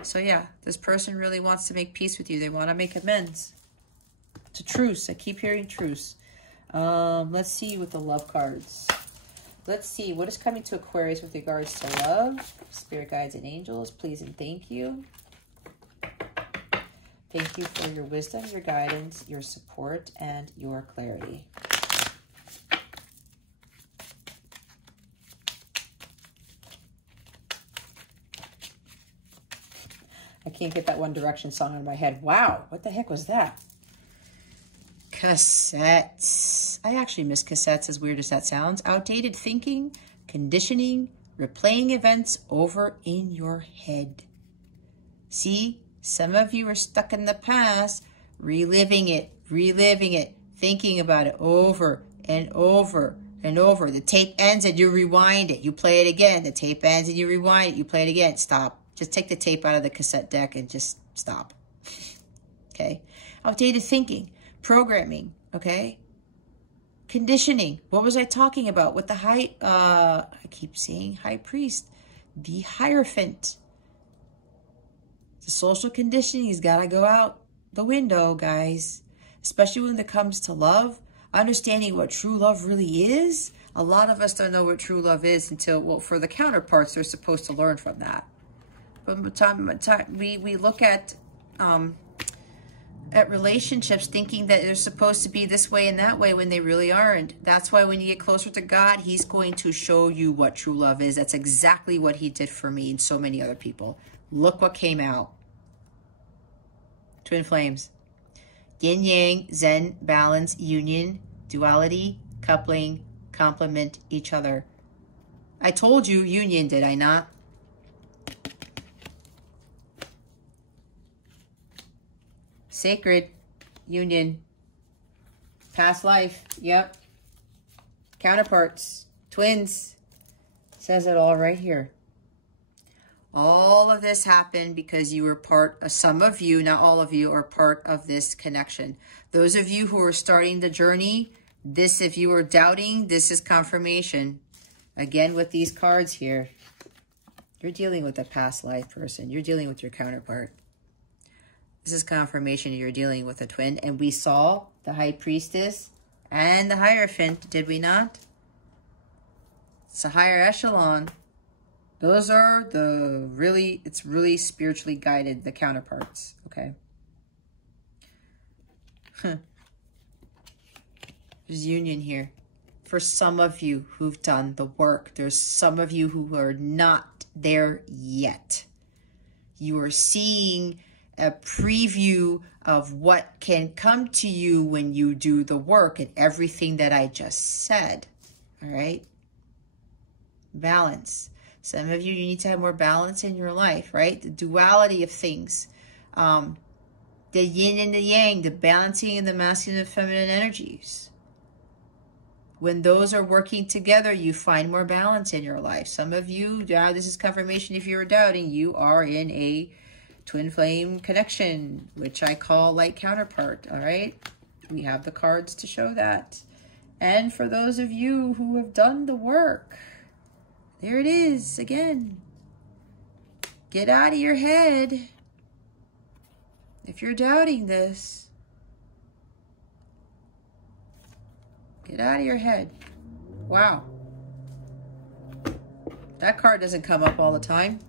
So yeah, this person really wants to make peace with you. They want to make amends. It's a truce. I keep hearing truce. Let's see with the love cards. Let's see what is coming to Aquarius with regards to love. Spirit guides and angels, please and thank you. Thank you for your wisdom, your guidance, your support, and your clarity. I can't get that One Direction song in my head. Wow, what the heck was that? Cassettes. I actually miss cassettes, as weird as that sounds. Outdated thinking, conditioning, replaying events over in your head. See? Some of you are stuck in the past, reliving it, thinking about it over and over and over. The tape ends and you rewind it. You play it again. The tape ends and you rewind it. You play it again. Stop. Just take the tape out of the cassette deck and just stop. Okay? Outdated thinking, programming, okay? Conditioning. What was I talking about with the I keep saying high priest. The Hierophant. The social conditioning has got to go out the window, guys. Especially when it comes to love. Understanding what true love really is. A lot of us don't know what true love is until, well, for the counterparts, they're supposed to learn from that. But we look at relationships thinking that they're supposed to be this way and that way when they really aren't. That's why when you get closer to God, he's going to show you what true love is. That's exactly what he did for me and so many other people. Look what came out. Twin flames. Yin yang, zen, balance, union, duality, coupling, complement each other. I told you union, did I not? Sacred, union, past life, yep. Counterparts, twins, says it all right here. All of this happened because you were part of, some of you, not all of you, are part of this connection. Those of you who are starting the journey, this, if you are doubting, this is confirmation. Again, with these cards here, you're dealing with a past life person. You're dealing with your counterpart. This is confirmation you're dealing with a twin. And we saw the High Priestess and the Hierophant, did we not? It's a higher echelon. Those are the really, it's really spiritually guided, the counterparts, okay? There's union here. For some of you who've done the work, there's some of you who are not there yet. You are seeing a preview of what can come to you when you do the work and everything that I just said, all right? Balance. Some of you, you need to have more balance in your life, right? The duality of things. The yin and the yang, the balancing of the masculine and feminine energies. When those are working together, you find more balance in your life. Some of you, this is confirmation if you're doubting, you are in a twin flame connection, which I call light counterpart, all right? We have the cards to show that. And for those of you who have done the work, there it is again. Get out of your head. If you're doubting this, get out of your head. Wow. That card doesn't come up all the time.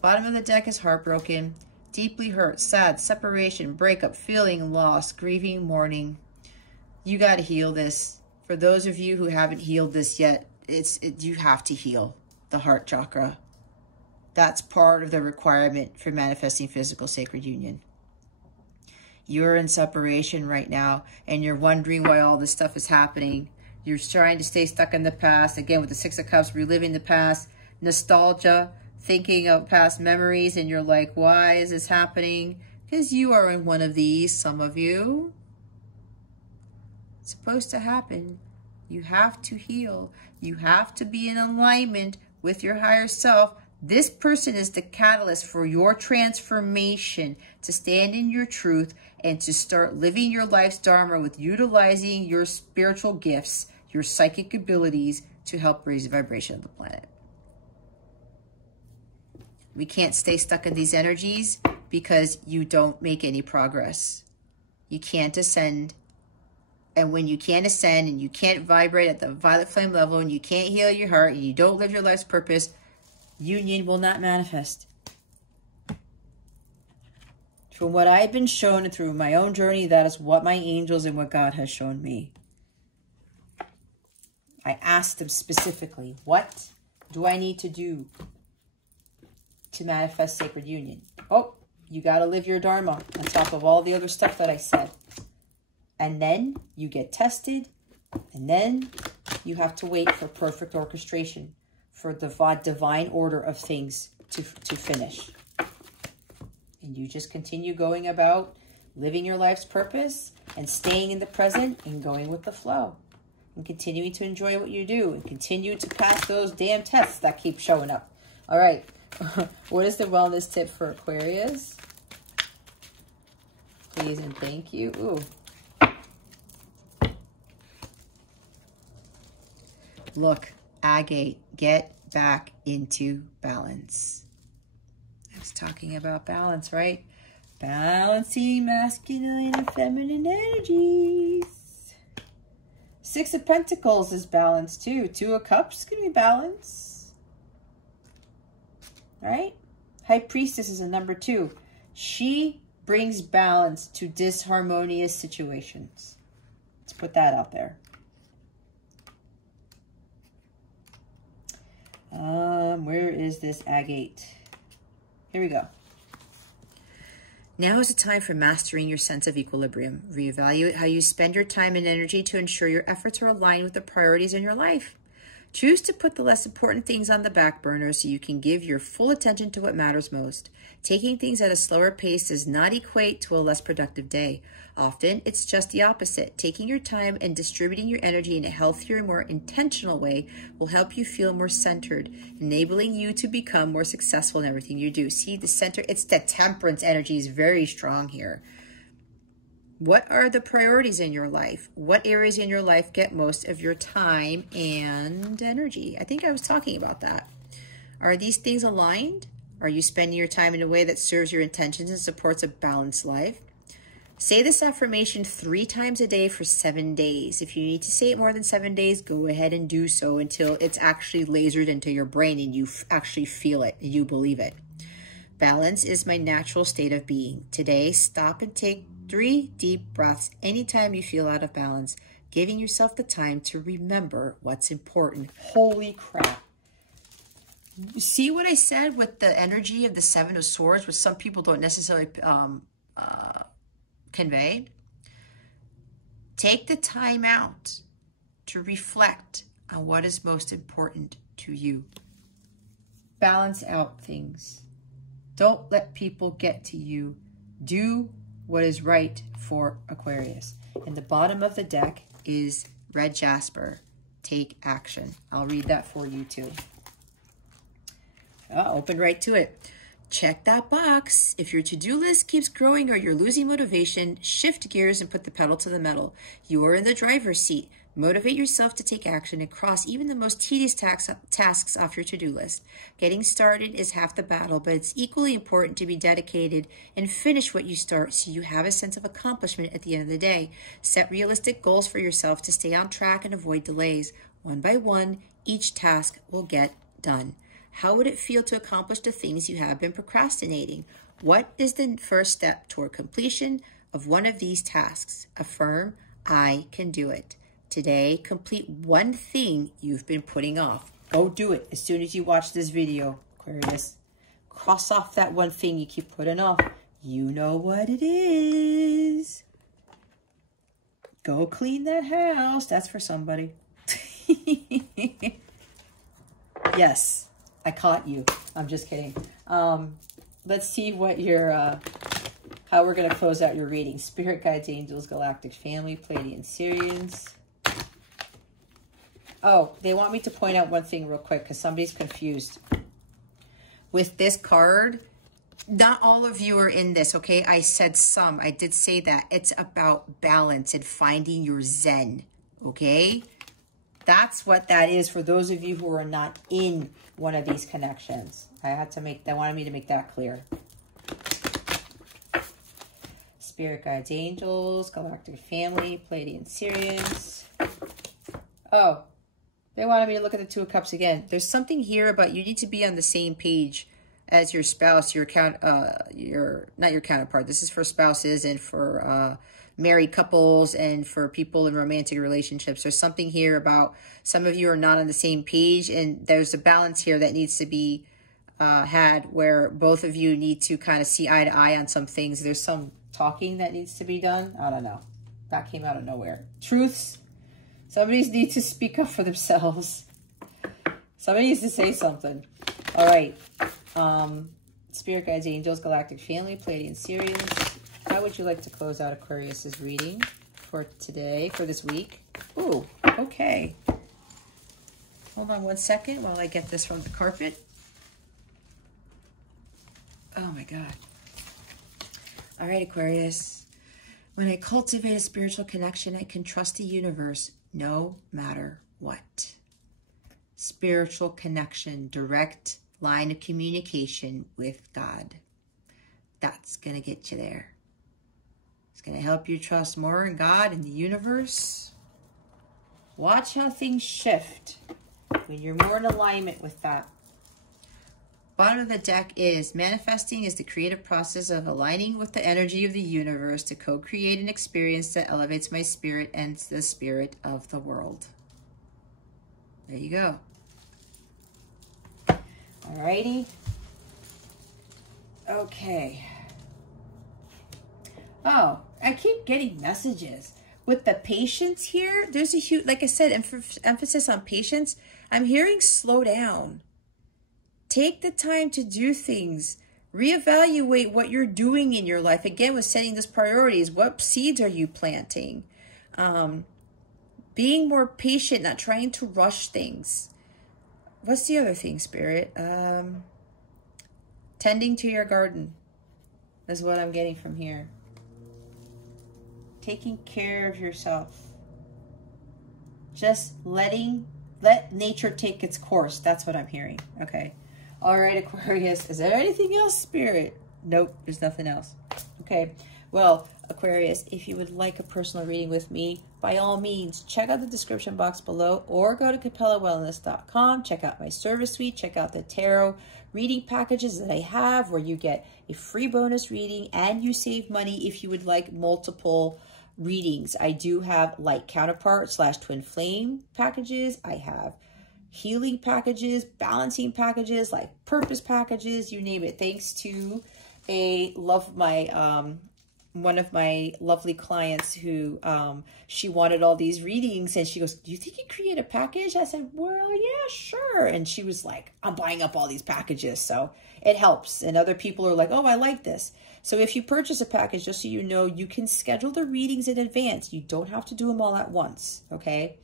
Bottom of the deck is heartbroken, deeply hurt, sad, separation, breakup, feeling lost, grieving, mourning. You got to heal this. For those of you who haven't healed this yet, you have to heal the heart chakra. That's part of the requirement for manifesting physical sacred union. You're in separation right now, and you're wondering why all this stuff is happening. You're trying to stay stuck in the past. Again, with the Six of Cups, reliving the past, nostalgia, thinking of past memories, and you're like, why is this happening? Because you are in one of these, some of you. It's supposed to happen. You have to heal. You have to be in alignment with your higher self. This person is the catalyst for your transformation, to stand in your truth and to start living your life's dharma with utilizing your spiritual gifts, your psychic abilities to help raise the vibration of the planet. We can't stay stuck in these energies because you don't make any progress. You can't ascend. And when you can't ascend and you can't vibrate at the violet flame level and you can't heal your heart and you don't live your life's purpose, union will not manifest. From what I've been shown and through my own journey, that is what my angels and what God has shown me. I asked them specifically, what do I need to do to manifest sacred union? Oh, you got to live your dharma on top of all the other stuff that I said. And then you get tested, and then you have to wait for perfect orchestration, for the divine order of things to finish. And you just continue going about living your life's purpose and staying in the present and going with the flow and continuing to enjoy what you do and continue to pass those damn tests that keep showing up. All right. What is the wellness tip for Aquarius? Please and thank you. Ooh. Look, agate, get back into balance. I was talking about balance, right? Balancing masculine and feminine energies. 6 of Pentacles is balance too. 2 of Cups is going to be balance. Right? High Priestess is a number 2. She brings balance to disharmonious situations. Let's put that out there. Where is this agate? Here we go. Now is the time for mastering your sense of equilibrium. Reevaluate how you spend your time and energy to ensure your efforts are aligned with the priorities in your life. Choose to put the less important things on the back burner so you can give your full attention to what matters most. Taking things at a slower pace does not equate to a less productive day. Often, it's just the opposite. Taking your time and distributing your energy in a healthier and more intentional way will help you feel more centered, enabling you to become more successful in everything you do. See, the center, it's the temperance energy is very strong here. What are the priorities in your life? What areas in your life get most of your time and energy? I think I was talking about that. Are these things aligned? Are you spending your time in a way that serves your intentions and supports a balanced life? Say this affirmation 3 times a day for 7 days. If you need to say it more than 7 days, go ahead and do so until it's actually lasered into your brain and you actually feel it and you believe it. Balance is my natural state of being. Today, stop and take 3 deep breaths anytime you feel out of balance, giving yourself the time to remember what's important. Holy crap. See what I said with the energy of the 7 of Swords, which some people don't necessarily convey? Take the time out to reflect on what is most important to you. Balance out things. Don't let people get to you. Do what is right for Aquarius. And the bottom of the deck is red jasper. Take action. I'll read that for you too. Open right to it. Check that box. If your to-do list keeps growing or you're losing motivation, shift gears and put the pedal to the metal. You are in the driver's seat. Motivate yourself to take action and cross even the most tedious tasks off your to-do list. Getting started is half the battle, but it's equally important to be dedicated and finish what you start so you have a sense of accomplishment at the end of the day. Set realistic goals for yourself to stay on track and avoid delays. One by one, each task will get done. How would it feel to accomplish the things you have been procrastinating? What is the first step toward completion of one of these tasks? Affirm, I can do it. Today, complete one thing you've been putting off. Go do it as soon as you watch this video, Aquarius. Cross off that one thing you keep putting off. You know what it is. Go clean that house. That's for somebody. Yes, I caught you. I'm just kidding. Let's see what your, how we're going to close out your reading. Spirit guides, angels, galactic family, Pleiadian Syrians. Oh, they want me to point out one thing real quick because somebody's confused. With this card, not all of you are in this, okay? I said some. I did say that. It's about balance and finding your zen, okay? That's what that is for those of you who are not in one of these connections. They wanted me to make that clear. Spirit guides, angels, galactic family, Pleiadian Sirius. Oh, they wanted me to look at the Two of Cups again. There's something here about you need to be on the same page as your spouse, not your counterpart. This is for spouses and for married couples and for people in romantic relationships. There's something here about some of you are not on the same page, and there's a balance here that needs to be had where both of you need to kind of see eye to eye on some things. There's some talking that needs to be done. I don't know. That came out of nowhere. Truths. Somebody needs to speak up for themselves. Somebody needs to say something. All right. Spirit guides, angels, galactic family, Pleiadian Sirius. How would you like to close out Aquarius's reading for today, for this week? Ooh, okay. Hold on one second while I get this from the carpet. Oh my God. All right, Aquarius. When I cultivate a spiritual connection, I can trust the universe no matter what. Spiritual connection, direct line of communication with God. That's going to get you there. It's going to help you trust more in God and the universe. Watch how things shift when you're more in alignment with that. Bottom of the deck is manifesting is the creative process of aligning with the energy of the universe to co-create an experience that elevates my spirit and the spirit of the world. There you go. Alrighty. Okay. Oh, I keep getting messages. With the patience here, there's a huge, like I said, emphasis on patience. I'm hearing slow down. Take the time to do things. Reevaluate what you're doing in your life. Again, with setting those priorities. What seeds are you planting? Being more patient, not trying to rush things. What's the other thing, Spirit? Tending to your garden is what I'm getting from here. Taking care of yourself. Just let nature take its course. That's what I'm hearing. Okay. All right, Aquarius. Is there anything else, Spirit? Nope, there's nothing else. Okay. Well, Aquarius, if you would like a personal reading with me, by all means, check out the description box below or go to CapellaWellness.com. Check out my service suite. Check out the tarot reading packages that I have where you get a free bonus reading and you save money if you would like multiple readings. I do have light counterpart / twin flame packages. I have healing packages, balancing packages, like purpose packages, you name it. Thanks to one of my lovely clients who she wanted all these readings, and she goes, do you think you create a package? I said, well, yeah, sure. And she was like, I'm buying up all these packages. So it helps. And other people are like, oh, I like this. So if you purchase a package, just so you know, you can schedule the readings in advance. You don't have to do them all at once. Okay.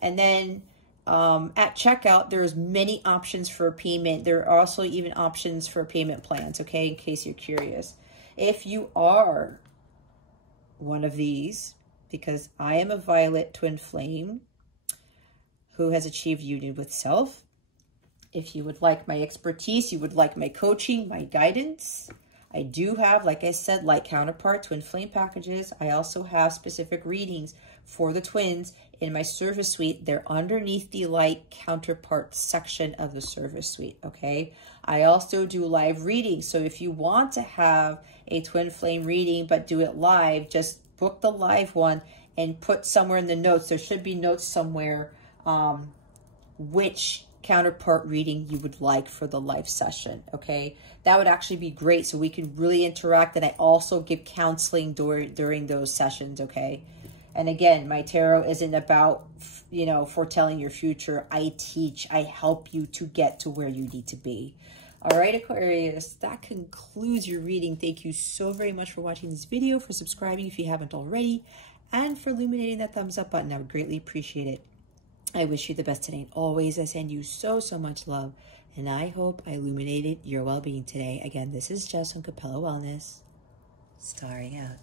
And then at checkout, there's many options for payment. There are also even options for payment plans. Okay. In case you're curious, if you are one of these, because I am a violet twin flame who has achieved union with self. If you would like my expertise, you would like my coaching, my guidance, I do have, like I said, light counterpart twin flame packages. I also have specific readings for the twins in my service suite. They're underneath the light counterpart section of the service suite, okay? I also do live readings. So if you want to have a twin flame reading but do it live, just book the live one and put somewhere in the notes. There should be notes somewhere which counterpart reading you would like for the live session, okay? That would actually be great so we can really interact, and I also give counseling during those sessions, okay? And again, my tarot isn't about, you know, foretelling your future. I teach, I help you to get to where you need to be. All right, Aquarius, that concludes your reading. Thank you so very much for watching this video, for subscribing if you haven't already, and for illuminating that thumbs up button. I would greatly appreciate it. I wish you the best today and always. I send you so much love, and I hope I illuminated your well-being today. Again, this is Jess from Capella Wellness, starring out.